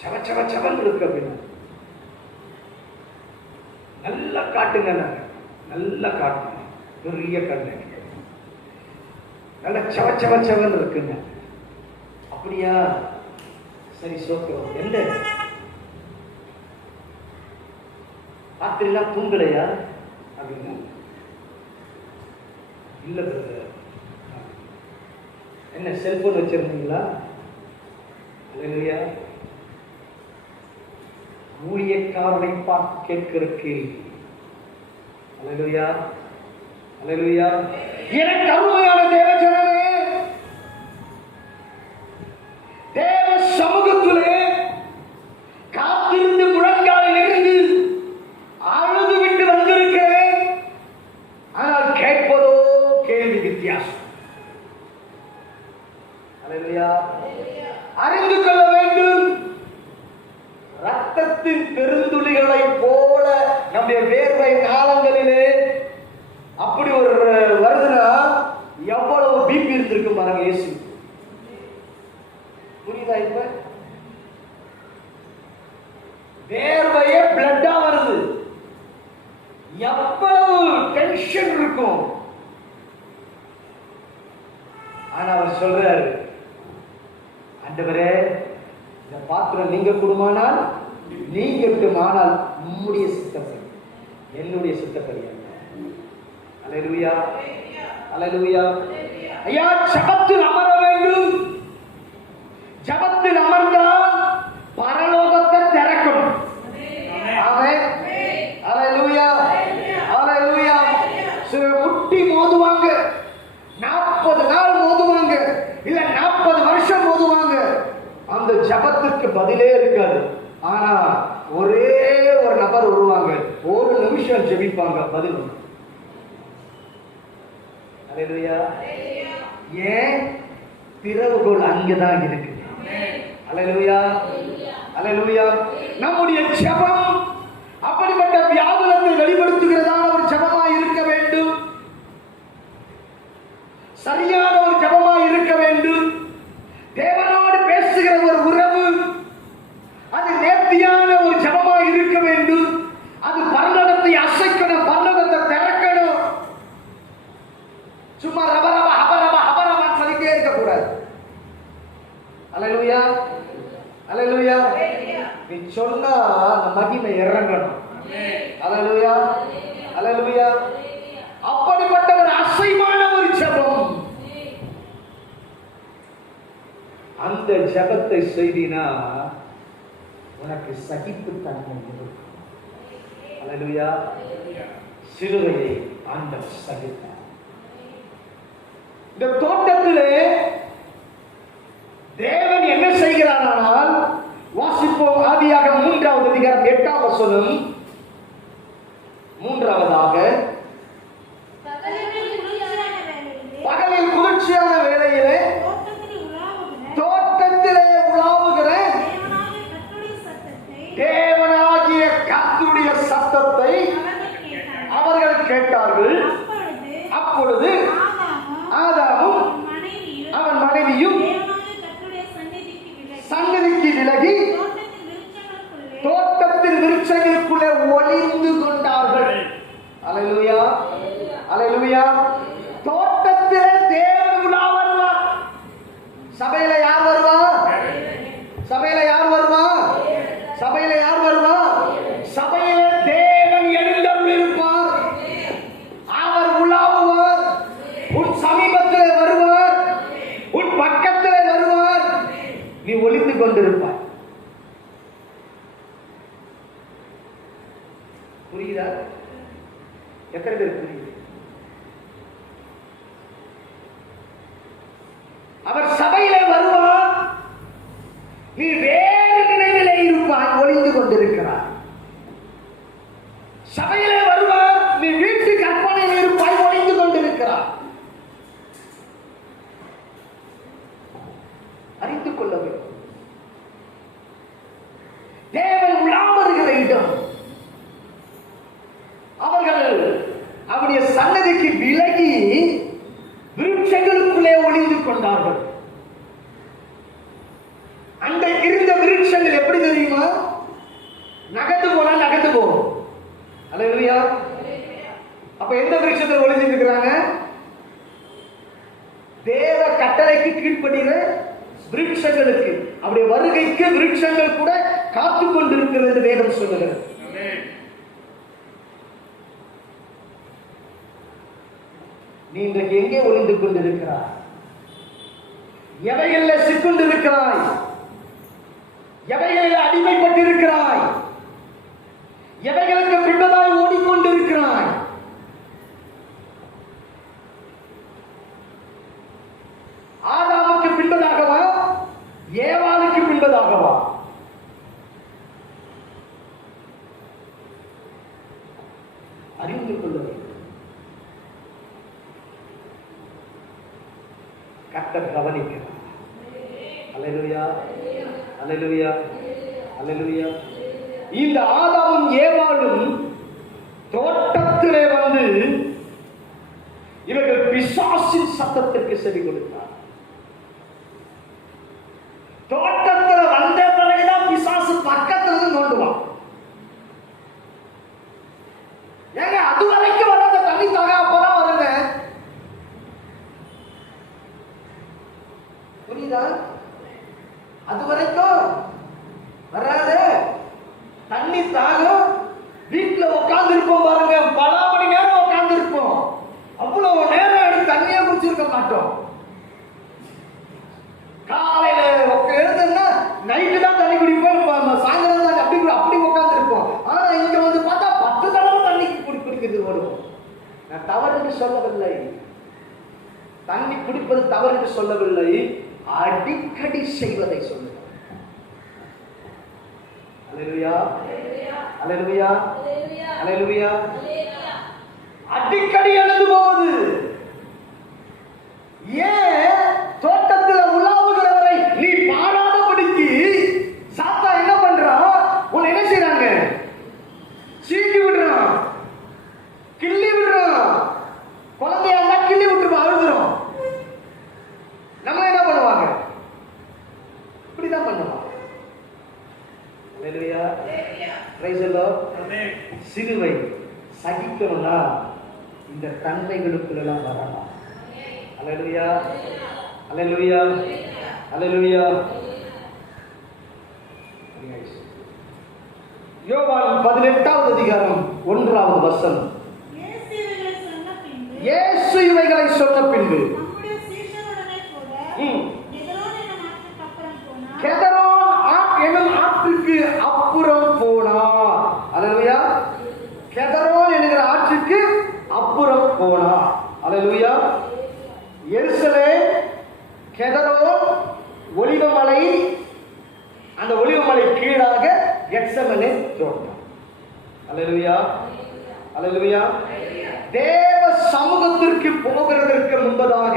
சவ சவ சவன் இருக்கு அப்படின்னு. நல்லா காட்டுங்க, நல்லா காட்டுங்க, பெரிய கண்ணு நல்ல சவ சவ சவன் இருக்குங்க. அப்படியா? சரி, சோக்கிறோம். எந்த ராத்திரிலாம் தூங்கலையா அப்படின்னா? இல்ல பிரதர். என்ன செல்போன் வச்சிருந்தீங்களா? அல்லேலூயா. ஊழியக்காரனை பார்த்து கேட்கிறதுக்கு. அல்லேலூயா. அல்லேலூயா. எனக்கு அருமையான தேவஜனமே, தேவ சமூகத்திலே காத்திருந்து முழங்காலில் இருந்து அழுது விட்டு வந்திருக்கிறேன். ஆனால் கேட்பதோ கேள்வி வித்தியாசம். அல்லேலூயா. அறிந்து கொள்ள வேண்டும். ரத்தத்தின் பெருந்துளிகளை போல நம்முடைய வேர்வை காலங்களிலே அப்படி ஒரு வருதுன்னா எவ்வளவு பிபி இருந்திருக்கு பாருங்க. இயேசு புரியுதா? இப்ப வேர்வையே பிளட்டா வருது. எவ்வளவு டென்ஷன் இருக்கும். ஆனா அவர் சொல்றாரு, ஆண்டவரே, இந்த பாத்திரம் நீங்க கூடுமானால் நீங்கட்டுமானால் உம்முடைய சித்தப்படி, என்னுடைய சித்தப்படி. அல்லேலூயா. அல்லேலூயா. ஐயா, ஜபத்தில் அமர வேண்டும். ஜபத்தில் அமர்ந்தால் பரலோகத்தை திறக்கும். ஆமென். அல்லேலூயா. அல்லேலூயா. முட்டி மோதுவாங்க, 40 நாள் மோதுவாங்க, இல்ல 40 வருஷம் மோதுவாங்க. அந்த ஜபத்துக்கு பதிலே இருக்காது. ஆனா ஒரே ஒரு நபர் வருவாங்க, 1 நிமிஷம் ஜெபிப்பாங்க, பதில் வரும். அல்லேலூயா. ஏன்? திறவுகோல் அங்கதான் இருக்கு. அல்லேலூயா. அல்லேலூயா. நம்முடைய ஜெபம் அப்படிப்பட்ட வியாகுலத்தை வெளிப்படுத்துகிறதான ஒரு ஜெபமாய் இருக்க வேண்டும். சரியான ஒரு ஜெபமாய் இருக்க வேண்டும். தேவனோடு பேசுகிற ஒரு உறவு, அது நேர்த்தியான ஒரு ஜெபமாய் இருக்க வேண்டும். அது பரலோகத்தை அசைக்கணும், பரலோகத்தை திறக்கணும். சும்மா ரபரப ஹபரப ஹபரப சொல்லிட்டே இருக்க கூடாது. அல்லேலூயா. அல்லேலூயா. நீ சொன்னா அந்த மகிமை இறங்கணும். அல்லேலூயா. அல்லேலூயா. அப்படிப்பட்ட ஒரு அசைவான ஒரு ஜெபம். அந்த ஜெபத்தை செய்தினா உனக்கு சகிப்புத்தன்மை இருக்கும். அல்லேலூயா. சிலுவையை ஆண்டவர் சகித்தார். இந்த தோட்டத்திலே தேவன் என்ன செய்கிறாரானால், வாசிப்போம் ஆதியாகமம் 3வது அதிகாரம் 8வது வசனம். மூன்றாவதாக, பகலில் குளிர்ச்சியான வேளையிலே தோட்டத்திலே உலாவுகிற தேவனாகிய கர்த்தருடைய சத்தத்தை அவர்கள் கேட்டார்கள். அப்பொழுது ஆதாமும் அவன் மனைவியும் சந்நிதிக்கு விலகி தோட்டத்தின் விருட்சங்களுக்குள்ளே ஒளிந்து கொண்டார்கள். அல்லேலூயா, அல்லேலூயா. தோட்டத்திலே தேவன் உலா வருவார். சபையில யார் வருவா? சபையில யார் வருவா? சபையில யார் வருவா? சபையில தேவன் எழுந்தருள் இருப்பார். அவர் உலாவுவார். உன் சமீபத்திலே வருவார். உன் பக்கத்திலே வருவார். நீ ஒளிந்து கொண்டிருப்பாய். புரியுதா? எத்தனை பேர் புரியுது? அவர் சபையிலே வருவார். நீ வேறு நினைவிலே இருப்பாய், ஒளிந்து கொண்டிருக்கிறார். சபையிலே வருவார். நீ வீட்டு கற்பனையில் இருப்பாய், ஒளிந்து கொண்டிருக்கிறார். அறிந்து கொள்ள வேண்டும். தேவன் உலா வருகிற இடம். அவர்கள் அவருடைய சன்னதிக்கு விலகி விருட்சங்களுக்குள்ளே ஒளிந்து கொண்டார்கள். அந்த இருந்த விருட்சங்கள் எப்படி தெரியுமா? நகர்ந்து போனா நகர்ந்து போகும். அல்லேலூயா. அப்ப எந்த விருட்சத்தில் ஒளிந்து இருக்கிறாங்க? தேவ கட்டளைக்கு கீழ்ப்படுகிற விருட்சங்களுக்கு, அவருடைய வருகைக்கு விருட்சங்கள் கூட காத்து கொண்டிருக்கிறது வேதம் சொல்லுகிறது. நீ இன்றைக்கு எங்கே ஒளிந்து கொண்டிருக்கிறாய்? எவைகளில் சிக்கொண்டிருக்கிறாய்? எவைகளில் அடிமைப்பட்டிருக்கிறாய்? எவைகளுக்கு பின்பதாய் ஓடிக்கொண்டிருக்கிறாய்? ஆதாமுக்கு பின்பதாகவா, ஏவாளுக்கு பின்பதாகவா? அறிந்து கொள்ள வேண்டும். கர்த்தர் கவனிக்கிறார். அல்லேலூயா, அல்லேலூயா, அல்லேலூயா. இந்த ஆதாமும் ஏவாளும் தோட்டத்திலே வந்து இவர்கள் பிசாசின் சத்தத்திற்கு செவி கொடுத்தார். தோட்டத்தில் வந்த பிறகுதான் பிசாசு பக்கத்துல இருந்து நோண்டுவான். ஏங்க அது வரைக்கும் வராத தண்ணி தாக அப்பதான் வருங்க. புரியுதா? அது வரைக்கும் வராத தண்ணி தாகம். வீட்டுல உட்கார்ந்து இருப்போம் பாருங்க, பல மணி நேரம் உட்கார்ந்து இருப்போம். அவ்வளவு நேரம் எடுத்து தண்ணியே குடிச்சிருக்க மாட்டோம். காலையில எழுதுன்னா நைட்டு தான் தண்ணி குடிப்போம், சாயந்தரம் தான் அப்படி உட்கார்ந்து இருப்போம். ஆனா இங்க வந்து பார்த்தா 10 தடவை தண்ணி குடிக்கிறது வரும். நான் தவறு என்று சொல்லவில்லை, தண்ணி குடிப்பது தவறு என்று சொல்லவில்லை, அடிக்கடி செய்வதை சொல்லுங்க. அல்லேலூயா, அல்லேலூயா, அல்லேலூயா. அடிக்கடி எழுந்து போவது ஏன்? தோட்டத்தில் உலாவுகிறவரை நீ பாராதபடிக்கு சாத்தா என்ன பண்றான்? உன்னை என்ன செய்றாங்க? சீக்கி விடுறான், கிள்ளி விடுறான். குழந்தையா இருந்தா கிள்ளி விட்டுருப்பான், அழுதுறோம். நம்ம என்ன பண்ணுவாங்க? இப்படிதான் பண்ணுவாங்க. அல்லேலூயா, பிரைஸ் தி லார்ட். சிலுவை சகிக்கணும்னா இந்த தன்மைகளுக்குள்ளெல்லாம் வரலாம். அல்லேலூயா, அல்லேலூயா, அல்லேலூயா. யோவான் 18வது அதிகாரம் 1வது வசனம். இயேசு இவைகளை சொன்ன பின்பு கெதரோன் எனும் ஆற்றுக்கு அப்புறம் போனார். அல்லேலூயா. கெதரோன் என்கிற ஆற்றுக்கு அப்புறம் போனார். அல்லேலூயா. எருசலேம் கெத்செமனே தோட்டம். அல்லேலூயா, அல்லேலூயா. தேவ சமூகத்திற்கு போகிறதற்கு முன்பதாக,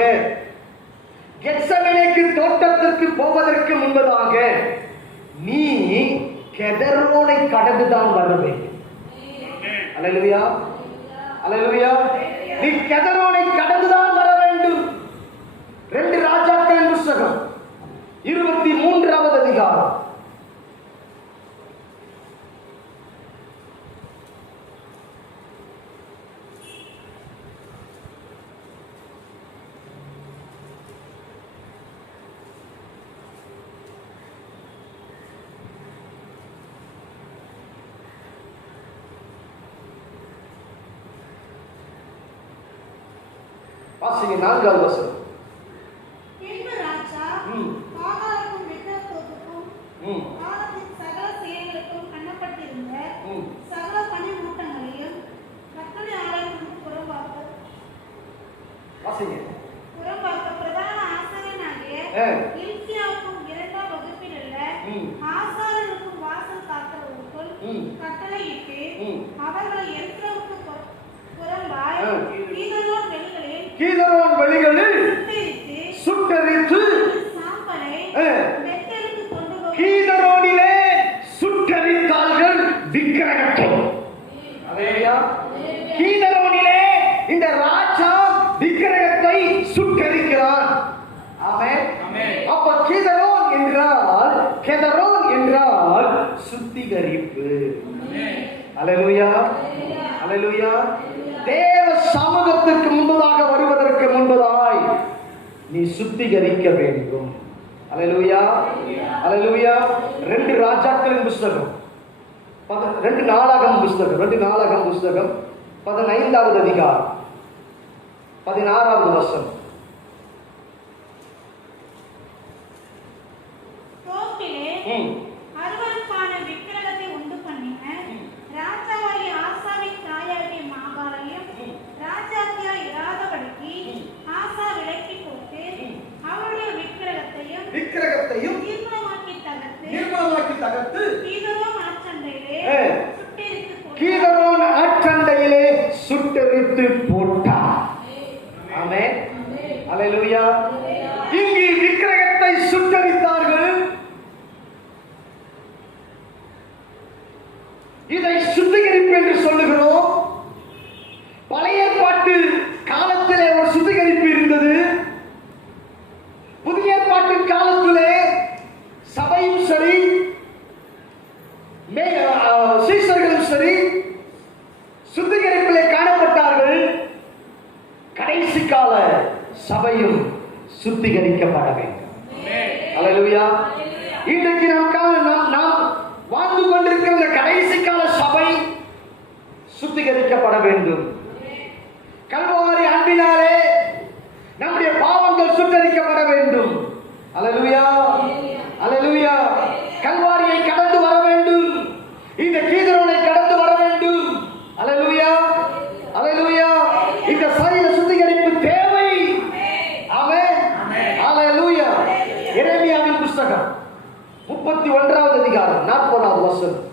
கெத்செமனேக்கு தோட்டத்திற்கு போவதற்கு முன்பதாக நீ கெதரோனை கடந்துதான் வர வேண்டும். அல்லேலூயா, அல்லேலூயா. நீ கெதரோனை கடந்துதான் வர வேண்டும். 2 ராஜாக்களின் புத்தகம் 23வது அதிகாரம். வாசிங்க 4வது வசனம். பின்பு ராஜா பாகாலுக்கும் விக்கிரகத்துக்கும் காலத்தின் சகல செயல்களுக்கும் கண்ணப்பட்டிருந்த சகல பணிமூட்டங்களையும் கர்த்தருடைய ஆலயத்திற்கு புறம்பாக்க பிரதான ஆசாரியனாகிய இல்க்கியாவுக்கும் 2ஆம் வகுப்பில் உள்ள ஆசாரியனுக்கும் வாசல் காக்கிறவர்களுக்குள் கட்டளையிட்டு அவர்களை எருசலேமுக்கு புறம்பாய் கீதரோன் வெளிகளில் சுட்டெரித்து கீதரோனிலே சுட்டெரித்தார்கள் விக்கிரகத்தை. கீதரோனிலே இந்த ராஜா விக்கிரகத்தை சுட்டெரிக்கிறார். ஆமென். அப்ப கீதரோன் என்றால் சுத்திகரிப்பு. அல்லேலூயா, அல்லேலூயா. தேவ சமூகத்திற்கு முன்பதாக வருவதற்கு முன்பதாய் நீ சுத்திகரிக்க வேண்டும். அல்லேலூயா, அல்லேலூயா. 2 ராஜாக்களின் புத்தகம் 2 நாளாகம புத்தகம் 15வது அதிகாரம் 16வது வசனம். அருவருப்பான விக்கிரகத்தை உண்டு பண்ணின ராஜாவாகிய ஆசாவின் தாயாகிய மாகாளையும் ராஜாத்தியாய் இராதபடிக்கு ஆசா விலக்கி போட்டு அவருடைய விக்கிரகத்தையும் நிர்மூலமாக்கி தகர்த்து கீதரோன் ஆற்றண்டையிலே சுட்டெரித்து போட்டார். ஆமென், அல்லேலூயா. இங்கு விக்கிரகத்தை சுட்டெரித்தார்கள். இதை சுத்திகரிப்பு என்று சொல்லுகிறோம். பழைய ஏற்பாட்டு காலத்திலே ஒரு சுத்திகரிப்பு இருந்தது. புதிய ஏற்பாட்டு காலத்திலே சபையும் சரி, சீசர்களும் சரி சுத்திகரிப்பிலே காணப்பட்டார்கள். கடைசி கால சபையும் சுத்திகரிக்கப்பட வேண்டும். அல்லேலூயா. இன்றைக்கு நாம் வாழ்ந்து கொண்டிருக்கிற கடைசி கால சபை சுத்திகரிக்கப்பட வேண்டும். கல்வாரி அன்பினாலே நம்முடைய பாவங்கள் சுத்திகரிக்கப்பட வேண்டும். அல்லேலூயா, அல்லேலூயா. கல்வாரியை கடந்து வர வேண்டும். இந்த கீதரோனை கடந்து வர வேண்டும். அல்லேலூயா, அல்லேலூயா. இந்த சரீர சுத்திகரிப்பு தேவை. ஆமென், அல்லேலூயா. எரேமியாவின் புத்தகம் 31வது அதிகாரம் 40வது வசனம்.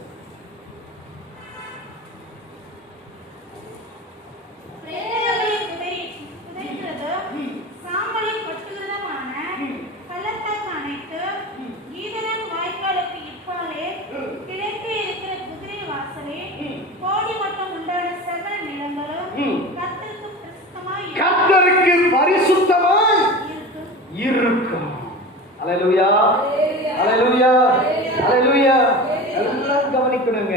கர்த்தருக்கு பரிசுத்தமாய் இருக்கும். அல்லேலூயா, அல்லேலூயா, அல்லேலூயா. எல்லாம் கவனிக்கணுங்க.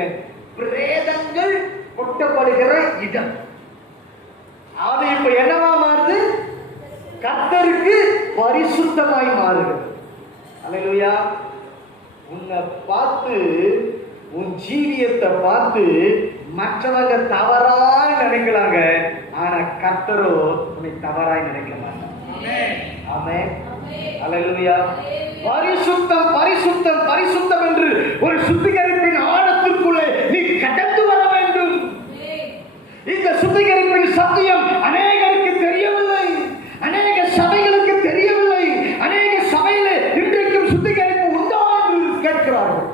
பிரேதங்கள் கொட்டப்படுகிற இடம் அது இப்ப என்னவா மாறுது? கர்த்தருக்கு பரிசுத்தமாய் மாறுகிறது. அல்லேலூயா. உன்னை பார்த்து, உன் ஜீவியத்தை பார்த்து மற்றவங்க தவறாய் நினைக்கலாங்க. ஆனா கர்த்தரோ உன்னை தவறாய் நினைக்க மாட்டார். ஆமென், அல்லேலூயா. பரிசுத்தம், பரிசுத்தம், பரிசுத்தம் என்று ஒரு சுத்திகரிப்பின் ஆழத்திற்குள்ளே நீ கடந்து வர வேண்டும். இந்த சுத்திகரிப்பின் சத்தியம் அநேகருக்கு தெரியவில்லை, அநேக சபைகளுக்கு தெரியவில்லை. அநேக சபையிலே இன்றைக்கும் சுத்திகரிப்பு உண்டா என்று கேட்கிறார்கள்.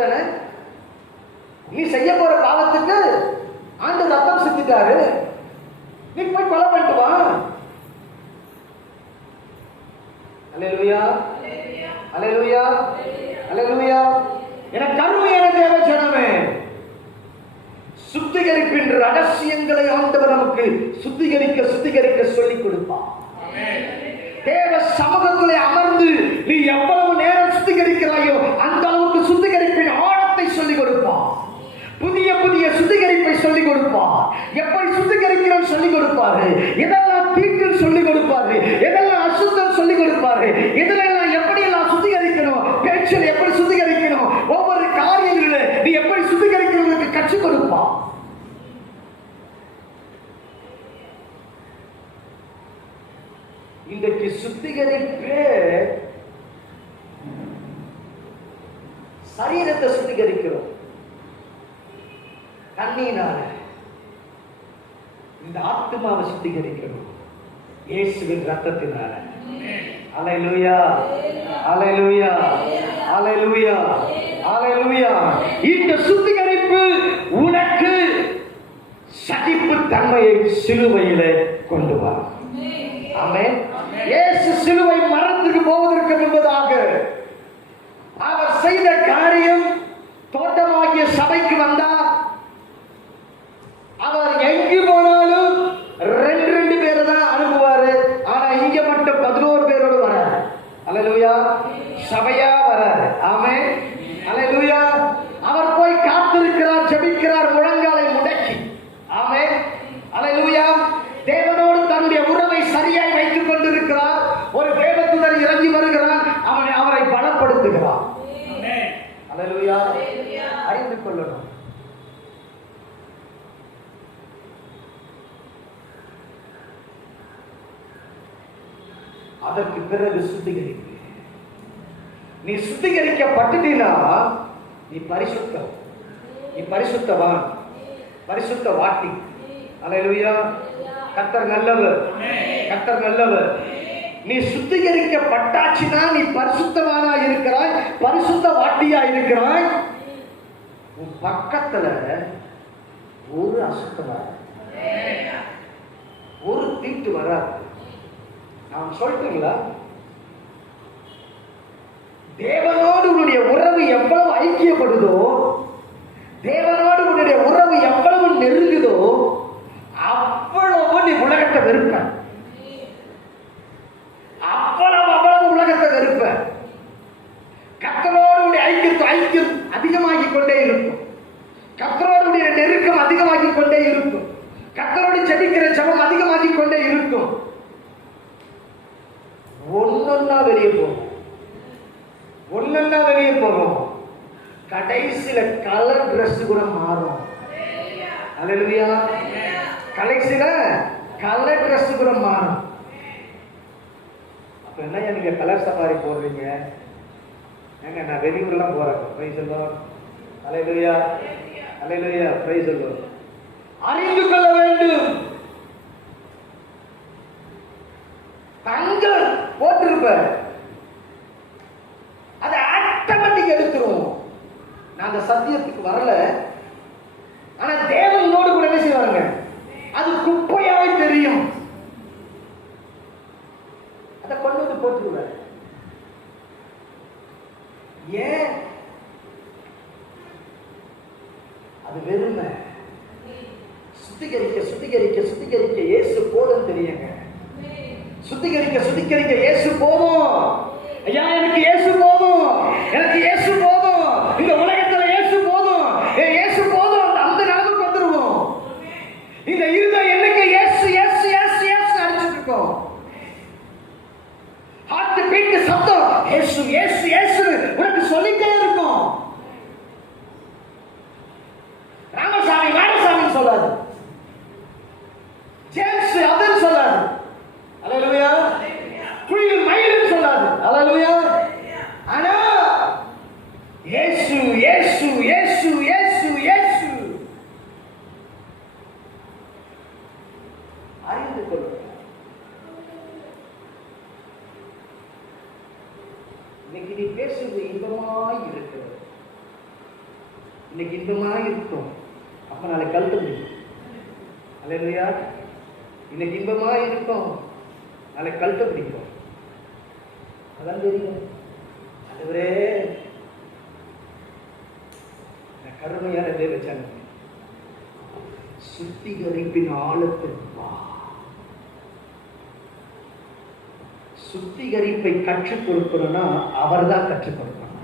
அப்படித்தானே? நீ செய்ய போற பாவத்துக்கு ஆண்டவர் ரத்தம் சிந்திட்டாரு, நீ போய் கொலை பண்ணிட்டு வா. அல்லேலூயா, அல்லேலூயா, அல்லேலூயா. என கருமையான தேவ ஜனமே, சுத்திகரிப்பின் ரகசியங்களை ஆண்டவர் நமக்கு சுத்திகரிக்க சொல்லிக் கொடுப்பார். தேவ சமூகத்திலே அமர்ந்து நீ எவ்வளவு நேரம் சுத்திகரிக்கிறாயோ அந்த அளவுக்கு சுத்திகரிப்பின் ஆழத்தை சொல்லிக் கொடுப்பார். புதிய புதிய சுத்திகரிப்பை சொல்லிக் கொடுப்பார். எப்படி சுத்திகரிக்கிறோம் சொல்லிக் கொடுப்பாரு. எதெல்லாம் தீட்டு சொல்லிக் கொடுப்பாரு, எதெல்லாம் அசுத்தம் சொல்லிக் கொடுப்பாரு, எதெல்லாம் எப்படி எல்லாம் சுத்திகரிக்கணும், பேச்சில் எப்படி சுத்திகரிக்கணும், ஒவ்வொரு காரியங்களில் நீ எப்படி சுத்திகரிக்கணும் கற்றுக் கொடுப்பார். இன்றைக்கு சுத்திகரிப்பு சரீரத்தை சுத்திகரிக்கிறோம் கண்ணீனால, இந்த ஆத்மாவை சுத்திகரிக்கிறோம் இயேசுவின் ரத்தத்தினால. அல்லேலூயா, அல்லேலூயா, அல்லேலூயா, அல்லேலூயா. இந்த சுத்திகரிப்பு உனக்கு சகிப்பு தன்மையை சிலுவையிலே கொண்டு வா. ஆமென். இயேசு சிலுவை மரத்துக்கு போவதற்கு முன்பதாக அவர் செய்த காரியம், தோட்டமாகிய சபைக்கு வந்தார். அவர் எங்கு போனாலும் 2 பேரை தான் அனுப்புவாரு. ஆனா இங்க மட்டும் 11 பேரோடு வராரு. அல்லேலூயா, சபையா வராரு. ஆமென், அல்லேலூயா. அவர் போய் காத்திருக்கிறார், ஜெபிக்கிறார், முழங்காலை முடக்கி. ஆமென், அல்லேலூயா. தேவனோடு தன்னுடைய உறவை சரியாய் வைத்துக் கொண்டிருக்கிறார். ஒரு தேவதூதன் இறங்கி வருகிறார், அவரை பலப்படுத்துகிறார். அல்லேலூயா. அறிந்து கொள்ளணும். அதற்கு பிறகு சுத்திகரிப்பு. நீ சுத்திகரிக்கப்பட்டுட்டீனா நீ பரிசுத்தம், நீ பரிசுத்தவான், பரிசுத்த வாட்டி. அல்லேலூயா. கர்த்தர் நல்லவர், கர்த்தர் நல்லவர். நீ சுத்திகரிக்கப்பட்டாச்சுன்னா நீ பரிசுத்தவானா இருக்கிறாய், பரிசுத்த வாட்டியா இருக்கிறாய். உன் பக்கத்துல ஒரு அசுத்தம் வராது, ஒரு தீட்டு வராது. நான் சொல்றீங்களா? தேவனோடு உன்னுடைய உறவு எவ்வளவு ஐக்கியப்படுதோ, தேவனோடு உன்னுடைய உறவு எவ்வளவு நெருங்குதோ அவ்வளவு நீ உலகத்தை வெறுப்ப, அவ்வளவு உலகத்தை வெறுப்ப. கர்த்தரோடு உடைய ஐக்கியம் அதிகமாகி கொண்டே இருக்கும், கர்த்தரோடு உடைய நெருக்கம் அதிகமாகி கொண்டே இருக்கும், கர்த்தரோடு ஜெபிக்கிற ஜெபம் அதிகமாகி கொண்டே இருக்கும். ஒன்னொன்னா வெளியே போகும், ஒன்னொன்னா வெளியே போகும். கடைசியில கலர் டிரெஸ் கூட மாறும். அல்லேலூயா. கடைசியில கலர் டிரெஸ் கூட மாறும். அப்ப என்ன நீங்க கலர் சஃபாரி போடுறீங்க? ஏங்க நான் வெளியூர்லாம் போறேன். Price the lord. Hallelujah, hallelujah, praise the Lord. அறிந்து கொள்ள வேண்டும். தங்கம் போட்டிருப்ப அதை ஆட்டோமேட்டிக் எடுத்துரும். நான் அந்த சத்தியத்துக்கு வரல, ஆனா தேவனோடு கூட என்ன செய்வாங்க, அது குப்பையாவே தெரியும். அதை கொண்டு வந்து போட்டுருவாரு. ஏன்? அது வெறுமை. சுத்திகரிக்க சுத்திகரிக்க சுத்திகரிக்க இயேசு போதும் தெரியுங்க. சுத்திகரிக்க சுத்திகரிக்க இயேசு போதும். ஐயா எனக்கு இயேசு போதும், எனக்கு இயேசு போதும், இந்த உலகத்துல இயேசு போதும், இயேசு போதும். அந்த நிலைமைக்கு வந்துருவோம். இந்த இருதயம் என்னைக்கு இயேசு இயேசு இயேசு இயேசு அடிச்சிட்டு இருக்கோம். ஹார்ட் பீட் சத்தம் இயேசு இயேசு இயேசு உனக்கு சொல்லிட்டே இருக்கும். ராமசாமி நாராசாமி சொல்லாது, ஜேம்ஸ் அதன் சொல்லாது. அல்லேலூயா. குயில் மயிலும் சொல்லாது. அல்லேலூயா. ஆனா இன்னைக்கு இன்பமா இருக்கும், அப்ப நாளைக்கு கழுத்து முடியும். அல்லேலூயா. இன்னைக்கு இன்பமா இருக்கும், நாளைக்கு கழுத்து பிடிக்கும். அதான் தெரியும். அதுவரே கருமையான தேவச்சன் சுத்திகரிப்பின் ஆழத்துக்கு வா. சுத்திகரிப்பை கற்றுக் கொடுக்கணும்னா அவர் தான் கற்றுக் கொடுக்கணும்.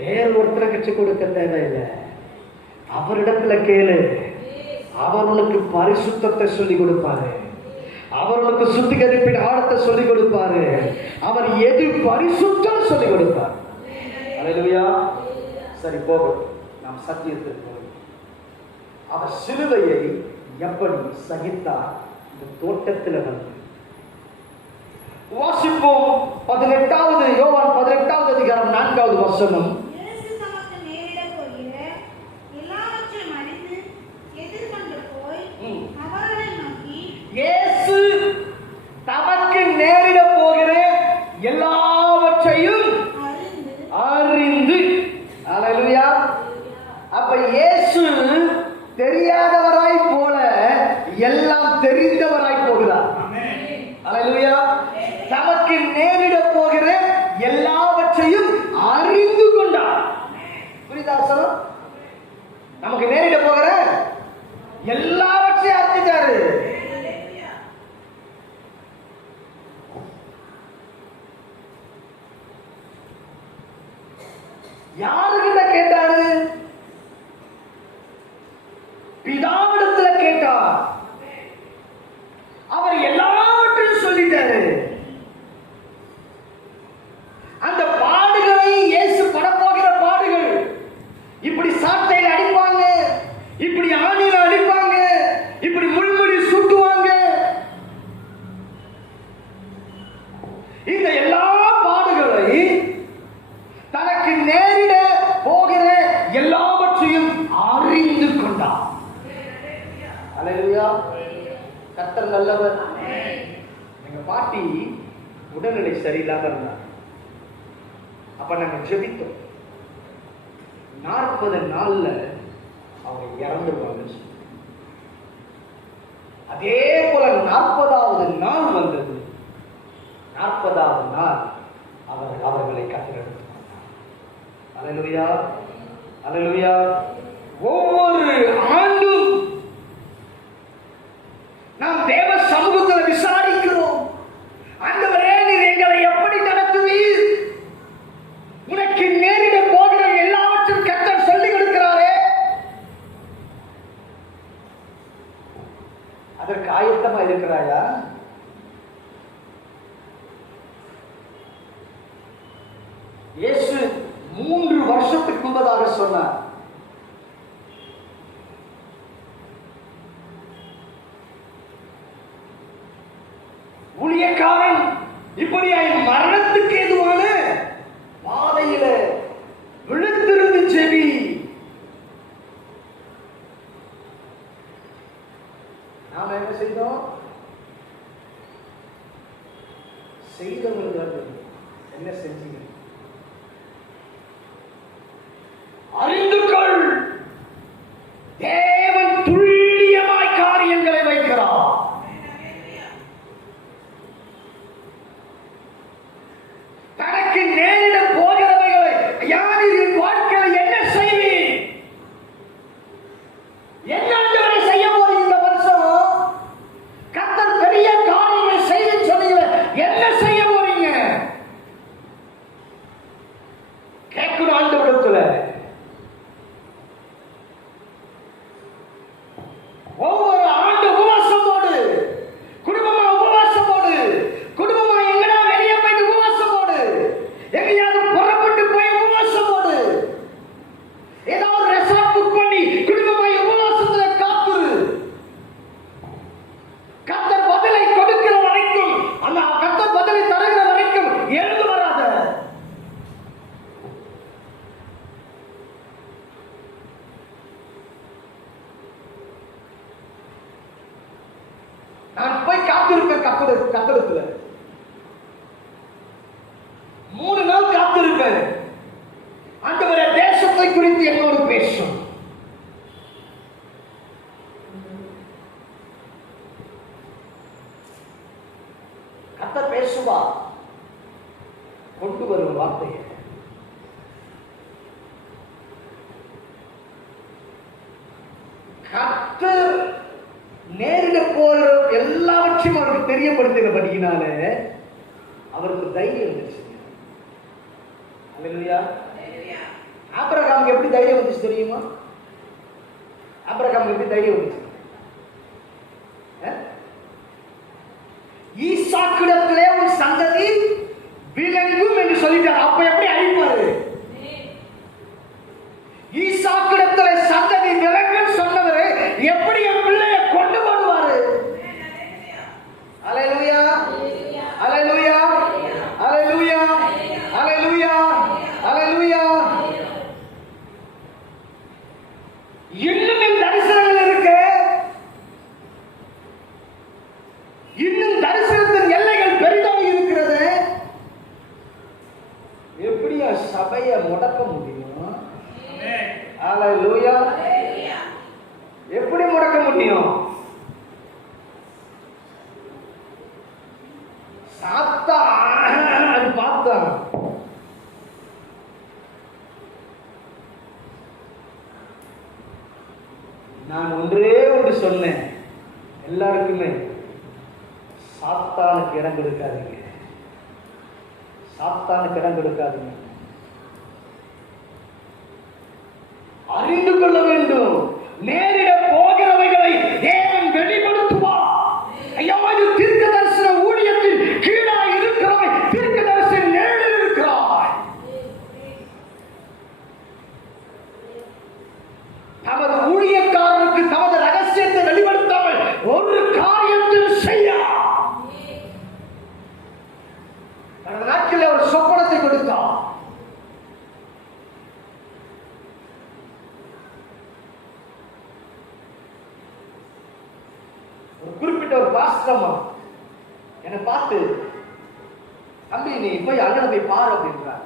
வேற ஒருத்தரை கற்றுக் கொடுக்க தேவையில்லை. அவரிடத்துல கேளு, அவர் உனக்கு பரிசுத்தத்தை சொல்லிக் கொடுப்பாரு, அவர் உனக்கு சுத்திகரிப்பின் ஆழத்தை சொல்லிக் கொடுப்பாரு, அவர் எது பரிசுத்தம் சொல்லிக் கொடுப்பார். அல்லேலூயா. சரி, போகும். நாம் சத்தியத்திற்கு போய் அவர் சிலுவையை எப்படி சகித்தார் இந்த தோட்டத்தில் வந்து வாசிப்போம். 18வது யோவான் 18வது அதிகாரம் 4வது வசனம். இயேசு தமக்கு நேரிட போகிற எல்லாவற்றையும் அறிந்து. அல்லேலூயா. அப்ப இயேசு தெரியாதவராய் போல எல்லாம் தெரிந்தவராய் போகிறார். அல்லேலூயா. தமக்கு நேரிட போகிற எல்லாவற்றையும் அறிந்து கொண்டார். புரியுதா சொல்லும்? நமக்கு நேரிட போகிற எல்லாவற்றையும் அறிஞ்சிட்டாரு. யாருகிட்ட கேட்டாரு? பிதாவிடத்துல கேட்டார். அவர் எல்லாவற்றையும் சொல்லிட்டாரு. அந்த பாடுகளை இயேசு படப்போகிற பாடுகள், இப்படி சாட்டையில் அடிப்பாங்க, இப்படி ஆணியில அடிப்பாங்க, இப்படி முள்முடி சூட்டுவாங்க, இந்த எல்லா பாடுகளை தனக்கு நேரிட போகிற எல்லாவற்றையும் அறிந்து கொண்டார். அல்லேலூயா. கர்த்தர் நல்லவர். எங்க பாட்டி உடல்நிலை சரியில்லாம இருந்தார். அப்ப நாங்க ஜெபித்தோம். 40 நாள்ல அவங்க இறந்துருவாங்க. அதே போல 40வது நாள் வந்தது. 40வது நாள் அவர்களை கர்த்தர் எடுத்துக் கொண்டார். அல்லேலூயா. அல்லேலூயா. ஒவ்வொரு ஆண்டும் நாம் தேவ சமூகத்தில் விசாரிக்கிறோம். ஆண்டவரே, நீர் எங்களை எப்படி நடத்துவீர்? உனக்கு நேரிட போகிற எல்லாவற்றையும் கர்த்தர் சொல்லிக் கொடுக்கிறாரே, அதற்கு ஆயத்தமா இருக்கிறாயா? இயேசு 3 வருஷத்துக்கு முன்பதாக சொன்னார், ஊழியக்காரன் இப்படியாய் மரணத்துக்கு ஏதுவான பாதையில விழுத்திருந்து செவி. நாம என்ன செய்தோம்? செய்தவர்கள் என்ன செஞ்சீங்க? அறிந்து கொள், தேவன் துல்லியமாய் காரியங்களை வைக்கிறார். தனக்கு நேரிட போகிறவைகளை யாரின் வாழ்க்கையில் என்ன செய்வீர்? என்ன செய்ய போறீங்க இந்த வருஷம்? கர்த்தர் பெரிய காரியங்களை செய்ய சொன்னீங்க, என்ன செய்ய போறீங்க? கேட்கணும் ஆண்டவரிடத்துல. ஒவ்வொரு ஆண்டு உபவாசம் போடு, குடும்பமா உபவாசம் போடு, குடும்பமா எங்கடா வெளியே போயிட்டு உபவாசம் போடு, எங்கேயாவது புறப்பட்டு போய் உபவாசம் போடு, ஏதாவது ரெசார்ட் புக் பண்ணி குடும்பமாய் உபவாசத்துல காத்துரு. கர்த்தர் பதிலை கொடுக்கிற வரைக்கும், அந்த கர்த்தர் பதிலை தருகிற வரைக்கும் எழுந்து வராத. நான் போய் காத்திருப்பேன் கத்தடத்துல 3 நாள் காத்திருப்பேன். ஆண்டவரே, தேசத்தை பேசுவதை குறித்து என்னோடு பேசும். கர்த்தர் பேசுவா, கொண்டு வரும் வார்த்தையை. கர்த்தர் நேரிட போற எல்லாவற்றையும் அவருக்கு தெரியப்படுத்தினபடியினால அவருக்கு தைரியம் வந்துச்சு. அல்லேலூயா. ஆபிரகாமுக்கு எப்படி தைரியம் வந்துச்சு தெரியுமா? ஆபிரகாமுக்கு எப்படி தைரியம் வந்துச்சு? ஈசாக்கிடத்திலே ஒரு சந்ததி விளங்கும் என்று சொல்லிட்டார். அப்ப எப்படி அழிப்பாரு? ஈசாக்கிடத்திலே சந்ததி விளங்கும் சொன்னவரு எப்படி என் பிள்ளைய கொண்டு போடுவாரு? அல்லேலூயா, அல்லேலூயா, அல்லேலூயா, அல்லேலூயா, அல்லேலூயா. இன்னும் என் தரிசனங்கள் இருக்கு. இன்னும் தரிசனத்தின் எல்லைகள் பெரிதாக இருக்கிறது. எப்படியா சபையை முடக்க முடியும்? அல்லேலூயா. எப்படி முடக்க முடியும்? சாத்தான் பார்த்தான். நான் ஒன்றே ஒன்று சொன்னேன் எல்லாருக்குமே, சாத்தானுக்கு இடம் கொடுக்காதீங்க, சாத்தானுக்கு இடம் கொடுக்காதீங்க. அறிந்து கொள்ள வேண்டும், நேரிட போகிறவைகளை தேவன் வெளிப்படுத்துவார். ஐயா, இது தீர்க்க தரிசன ஊழியத்தில் கீழாய் இருக்கிறவை தீர்க்க தரிசன நேரில் இருக்கிறாய். தமது ஊழியக்காரருக்கு தமது ரகசியத்தை வெளிப்படுத்தாமல் ஒரு காரியத்தில் செய்ய. கடந்த நாட்களில் ஒரு சொப்பனத்தை கொடுத்தார். ஒரு குறிப்பிட்ட ஒரு பாஸ்டர் என்னை பார்த்து, தம்பி நீ போய் அண்ணனை போய் பாரு அப்படின்றார்.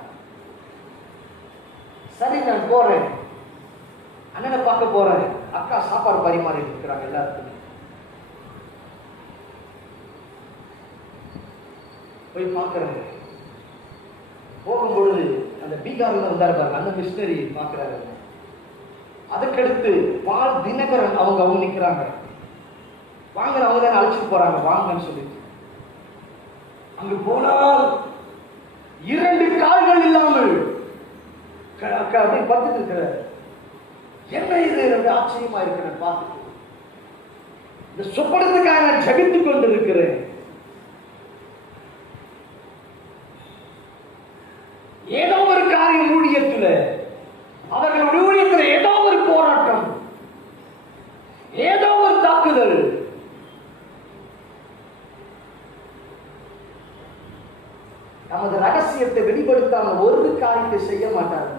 சரி நான் போறேன், அண்ணனை பார்க்க போறேன். அக்கா சாப்பாடு பரிமாறி இருக்கிறாங்க எல்லாருக்குமே. போய் பார்க்கிறேன். போகும்பொழுது அந்த பீகார்ல வந்தாரு பாருங்க, அந்த மிஷினரி பார்க்கிறாரு. அதுக்கடுத்து பால் தினகரன் அவங்க நிக்கிறாங்க. வாங்க, அவங்க தான் அழைச்சிட்டு போறாங்க, வாங்கன்னு சொல்லிட்டு. அங்கு போனால் 2 கால்கள் இல்லாமல் அப்படி படுத்துட்டு இருக்கிறார். என்ன இது ரொம்ப ஆச்சரியமா இருக்கிறேன் பார்த்துட்டு. இந்த சொப்பனத்துக்காக நான் ஜெபித்துக் கொண்டு இருக்கிறேன். ஏதோ ஒரு காரியம் ஊழியத்தில், அவர்களுடைய ஊழியத்தில் ஏதோ ஒரு போராட்டம், ஏதோ ஒரு தாக்குதல். நமது ரகசியத்தை வெளிப்படுத்தாமல் ஒரு காரியத்தை செய்ய மாட்டாங்க.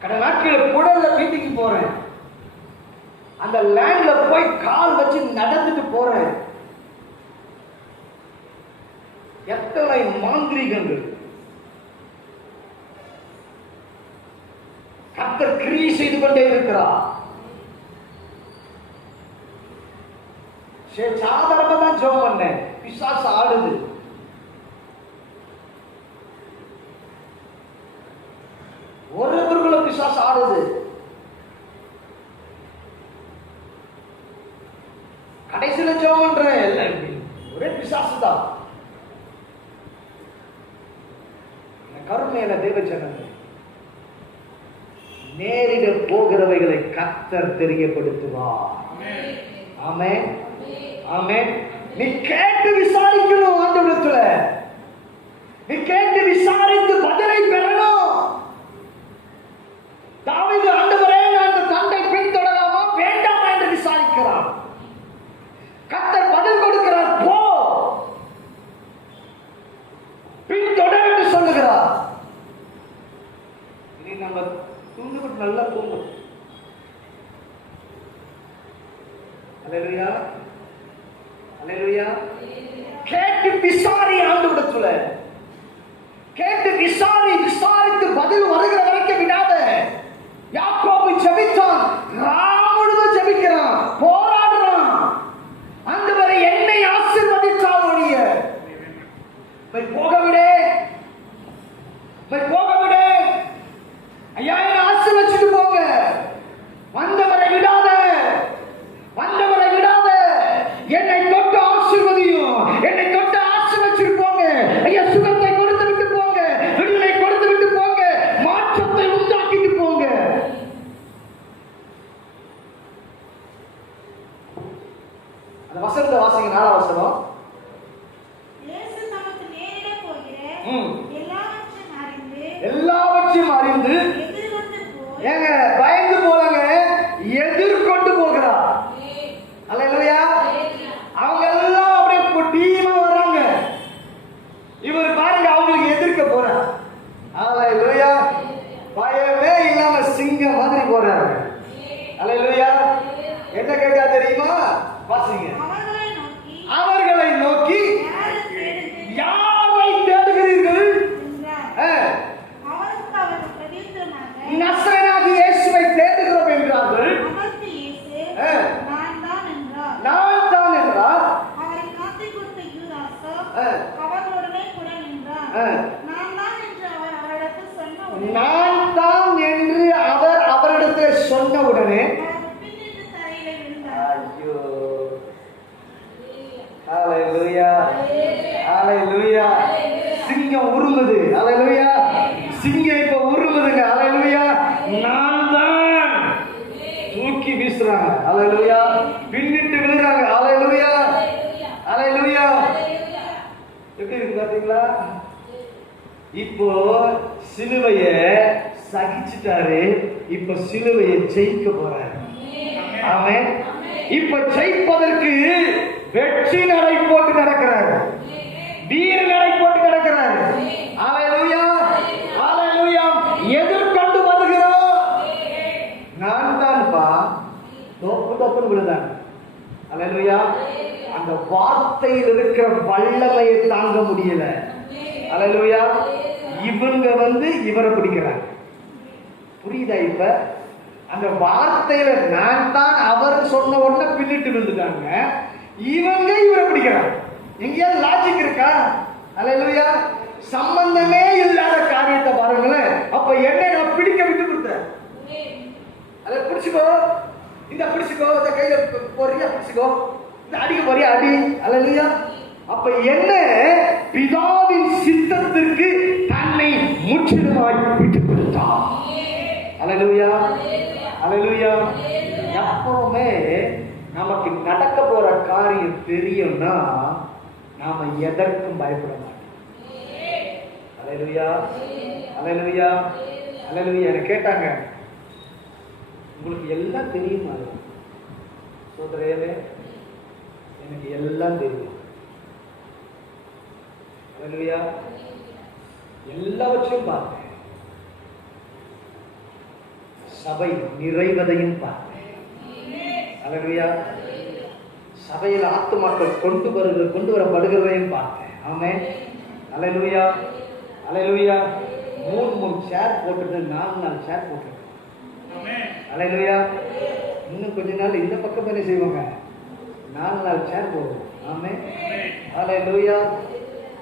கடந்த நாட்கள் புடல்ல வீட்டுக்கு போறேன். அந்த லேண்ட்ல போய் கால் வச்சு நடந்துட்டு போறேன். எத்தனை மாந்திரிகங்கள் கர்த்தர் கிரியை செய்து கொண்டே இருக்கிறார். சாதாரணமா தான் ஜெபம் பண்ணேன், பிசாசு ஆடுது. ஒருவருக்குள்ள பிசாசு ஆடுது. கடைசியில ஜெபம் பண்றேன், ஒரே பிசாசு தான். கருணையில தேவஜனமே, நேரிட போகிறவைகளை கர்த்தர் தெரியப்படுத்துவார். ஆமென், ஆமென். நீ கேட்டு விசாரிக்கணும் ஆண்டவரிடத்துல. நீ கேட்டு விசாரித்து பதிலை பெறணும். தாவீது, ஆண்டவரே நான் அந்த தந்தை பின்தொடராமா வேண்டாமா என்று விசாரிக்கிறான். கர்த்தர் பதில் கொடுக்கிறார், போ பின்தொடர் என்று சொல்லுகிறார். இனி நம்ம தூண்டுகிட்டு நல்லா தூங்கும். அல்லேலூயா, அல்லேலூயா. விசாரி ஆண்டவரிடத்துல. கேட்டு விசாரித்து பதில் வருகிற வரைக்கும் விடாத. யாக்கோபு ஜெபித்தான், ராமுழுதும் ஜெபிக்கிறான், போராடுறான். ஆண்டவரே என்னை ஆசீர்வதித்தால் ஒழிய போக விடு, போக விடு ஐயா, என்னை ஆசீர்வதிச்சுட்டு போங்க. வந்தவரை விடாத, வந்தவரை விடாத. என்னை தொட்டு ஆசீர்வதியும், என்னை தொட்டு ஆசீர்வதிச்சுட்டு போங்க ஐயா. சுகத்தை கொடுத்து விட்டு போங்க, விடுதலை கொடுத்து விட்டு போங்க, மாற்றத்தை உண்டாக்கிட்டு போங்க. அந்த வசனத்தை வாசிங்க, 4ஆம் வசனம். எல்லாவற்றையும் அறிந்து ஏங்க பயந்து போலங்க எதிர்கொண்டு போகிறார். அல்லேலூயா. அவங்க எல்லாம் அப்படியே டீமா வர்றாங்க. இவர் பாருங்க அவங்களுக்கு எதிர்க்க போறார். அல்லேலூயா. பயமே இல்லாம சிங்கம் மாதிரி போறாரு. அல்லேலூயா. என்ன கேட்டா தெரியுமா? வாசிங்க. அவர்களை நோக்கி யாரை தேடுகிறீர்கள்? நசரேயனாகிய இயேசுவை தேடுகிறோம் என்றார்கள். நான் தான் என்றார். அவரை காட்டிக் கொடுத்த யூதாசோ அவர்களுடனே கூட நின்றார். நான் தான் என்று அவர் அவரிடத்தில் சொன்னவுடனே நான் தான் என்று அவர் அவரிடத்தில் சொன்னவுடனே பின்னிட்டு தரையிலே விழுந்தார். ஐயோ, ஹalleluya, ஹalleluya. சிங்கம் உருமுது. ஹalleluya. சிங்கம் இப்ப உருமுதுங்க. ஹalleluya. நான் தான் தூக்கி வீசுறாங்க. ஹalleluya. பின்னிட்டு விழுறாங்க. ஹalleluya, ஹalleluya. எப்படி இருக்கு பாத்தீங்களா? இப்போ சிலுவையை சகிச்சிட்டாரு, இப்ப சிலுவையை ஜெயிக்க போறாரு. ஆமென். இப்ப ஜெயிப்பதற்கு வெற்றி நடை போட்டு நடக்கிறாரு, வீர நடை போட்டு நடக்கிறாரு. ஹalleluya, ஹalleluya. எதிர்கொண்டு வருகிறோம். நான் தான்ப்பா தோப்புன்னு விழுந்தாங்க. ஹalleluya. அந்த வார்த்தையில் இருக்கிற வல்லமையை தாங்க முடியல. ஹalleluya. இவங்க இவரை பிடிக்கிறாங்க. புரியுதா? இப்ப அந்த வார்த்தையில நான் தான் அவர் சொன்ன உடனே பின்னிட்டு விழுந்துட்டாங்க. இவங்க இவரை பிடிக்கிறாங்க. எங்கேயாவது லாஜிக் இருக்கா? ஹalleluya. சம்பந்தமே இல்லாத காரியத்தை பாருங்களேன். அப்ப என்ன நான் பிடிக்க விட்டு கொடுத்தேன். அதை பிடிச்சுக்கோ, இந்த பிடிச்சுக்கோ, இந்த கையில பொறியா பிடிச்சுக்கோ, இந்த அடிக்க பொறியா அடி. ஹalleluya. அப்ப என்ன? பிதாவின் சித்தத்திற்கு தன்னை முற்றிலுமாய் விட்டு கொடுத்தார். ஹalleluya, ஹalleluya. எப்பவுமே நமக்கு நடக்க போற காரியம் தெரியும்னா நாம எதற்கும் பயப்பட மாட்டோம். ஹalleluya, ஹalleluya, ஹalleluya. என்ன கேட்டாங்க, உங்களுக்கு எல்லாம் தெரியுமா? சோதரேவே, எனக்கு எல்லாம் தெரியும். ஹalleluya. எல்லாவற்றையும் பார்த்தேன். சபை நிறைவதையும் பார்த்தேன். ஹalleluya. சபையில் ஆத்துமாக்கள் கொண்டு வரப்படுகிறதையும் பார்த்தேன். ஆமென். ஹalleluya, ஹalleluya. 3 சேர் போட்டுட்டு 4 சேர் போட்டுருக்கேன். ஹalleluya. இன்னும் கொஞ்ச நாள் இந்த பக்கம் என்ன செய்வாங்க? 4 சேர் போடுவோம். ஆமென். ஹalleluya.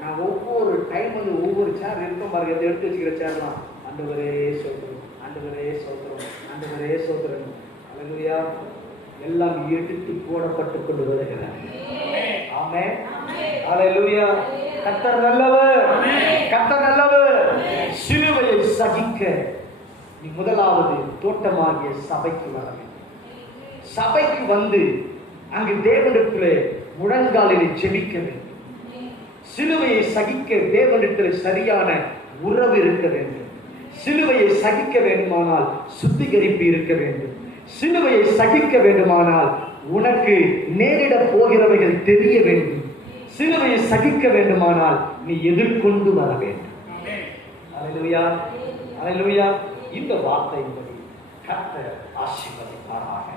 நான் ஒவ்வொரு டைம் ஒவ்வொரு சேர் இருக்கும் பாருங்க. எடுத்து வச்சுக்கிற சேர்லாம் ஆண்டவரே சோத்திரம், ஆண்டவரே சோத்திரம், ஆண்டவரே சோத்திரம். ஹalleluya. எல்லாம் எடுத்து போடப்பட்டு கொண்டு வருகிறார். ஆமென். ஹalleluya. கர்த்தர் நல்லவர், கர்த்தர் நல்லவர். சிலுவையை சகிக்க நீ முதலாவது தோட்டமாகிய சபைக்கு வர வேண்டும். சபைக்கு அங்கு தேவனிடத்திலே முழங்காலில் ஜெபிக்க வேண்டும். சிலுவையை சகிக்க தேவனிடத்தில் சரியான உறவு இருக்க வேண்டும். சிலுவையை சகிக்க வேண்டுமானால் சுத்திகரிப்பு இருக்க வேண்டும். சிலுவையை சகிக்க வேண்டுமானால் உனக்கு நேரிட போகிறவைகள் தெரிய வேண்டும். சிலுவையை சகிக்க வேண்டுமானால் நீ எதிர்கொண்டு வர வேண்டும். ஹalleluya, ஹalleluya. இந்த வார்த்தையின்படி கர்த்தர் ஆசீர்வதிப்பாராக.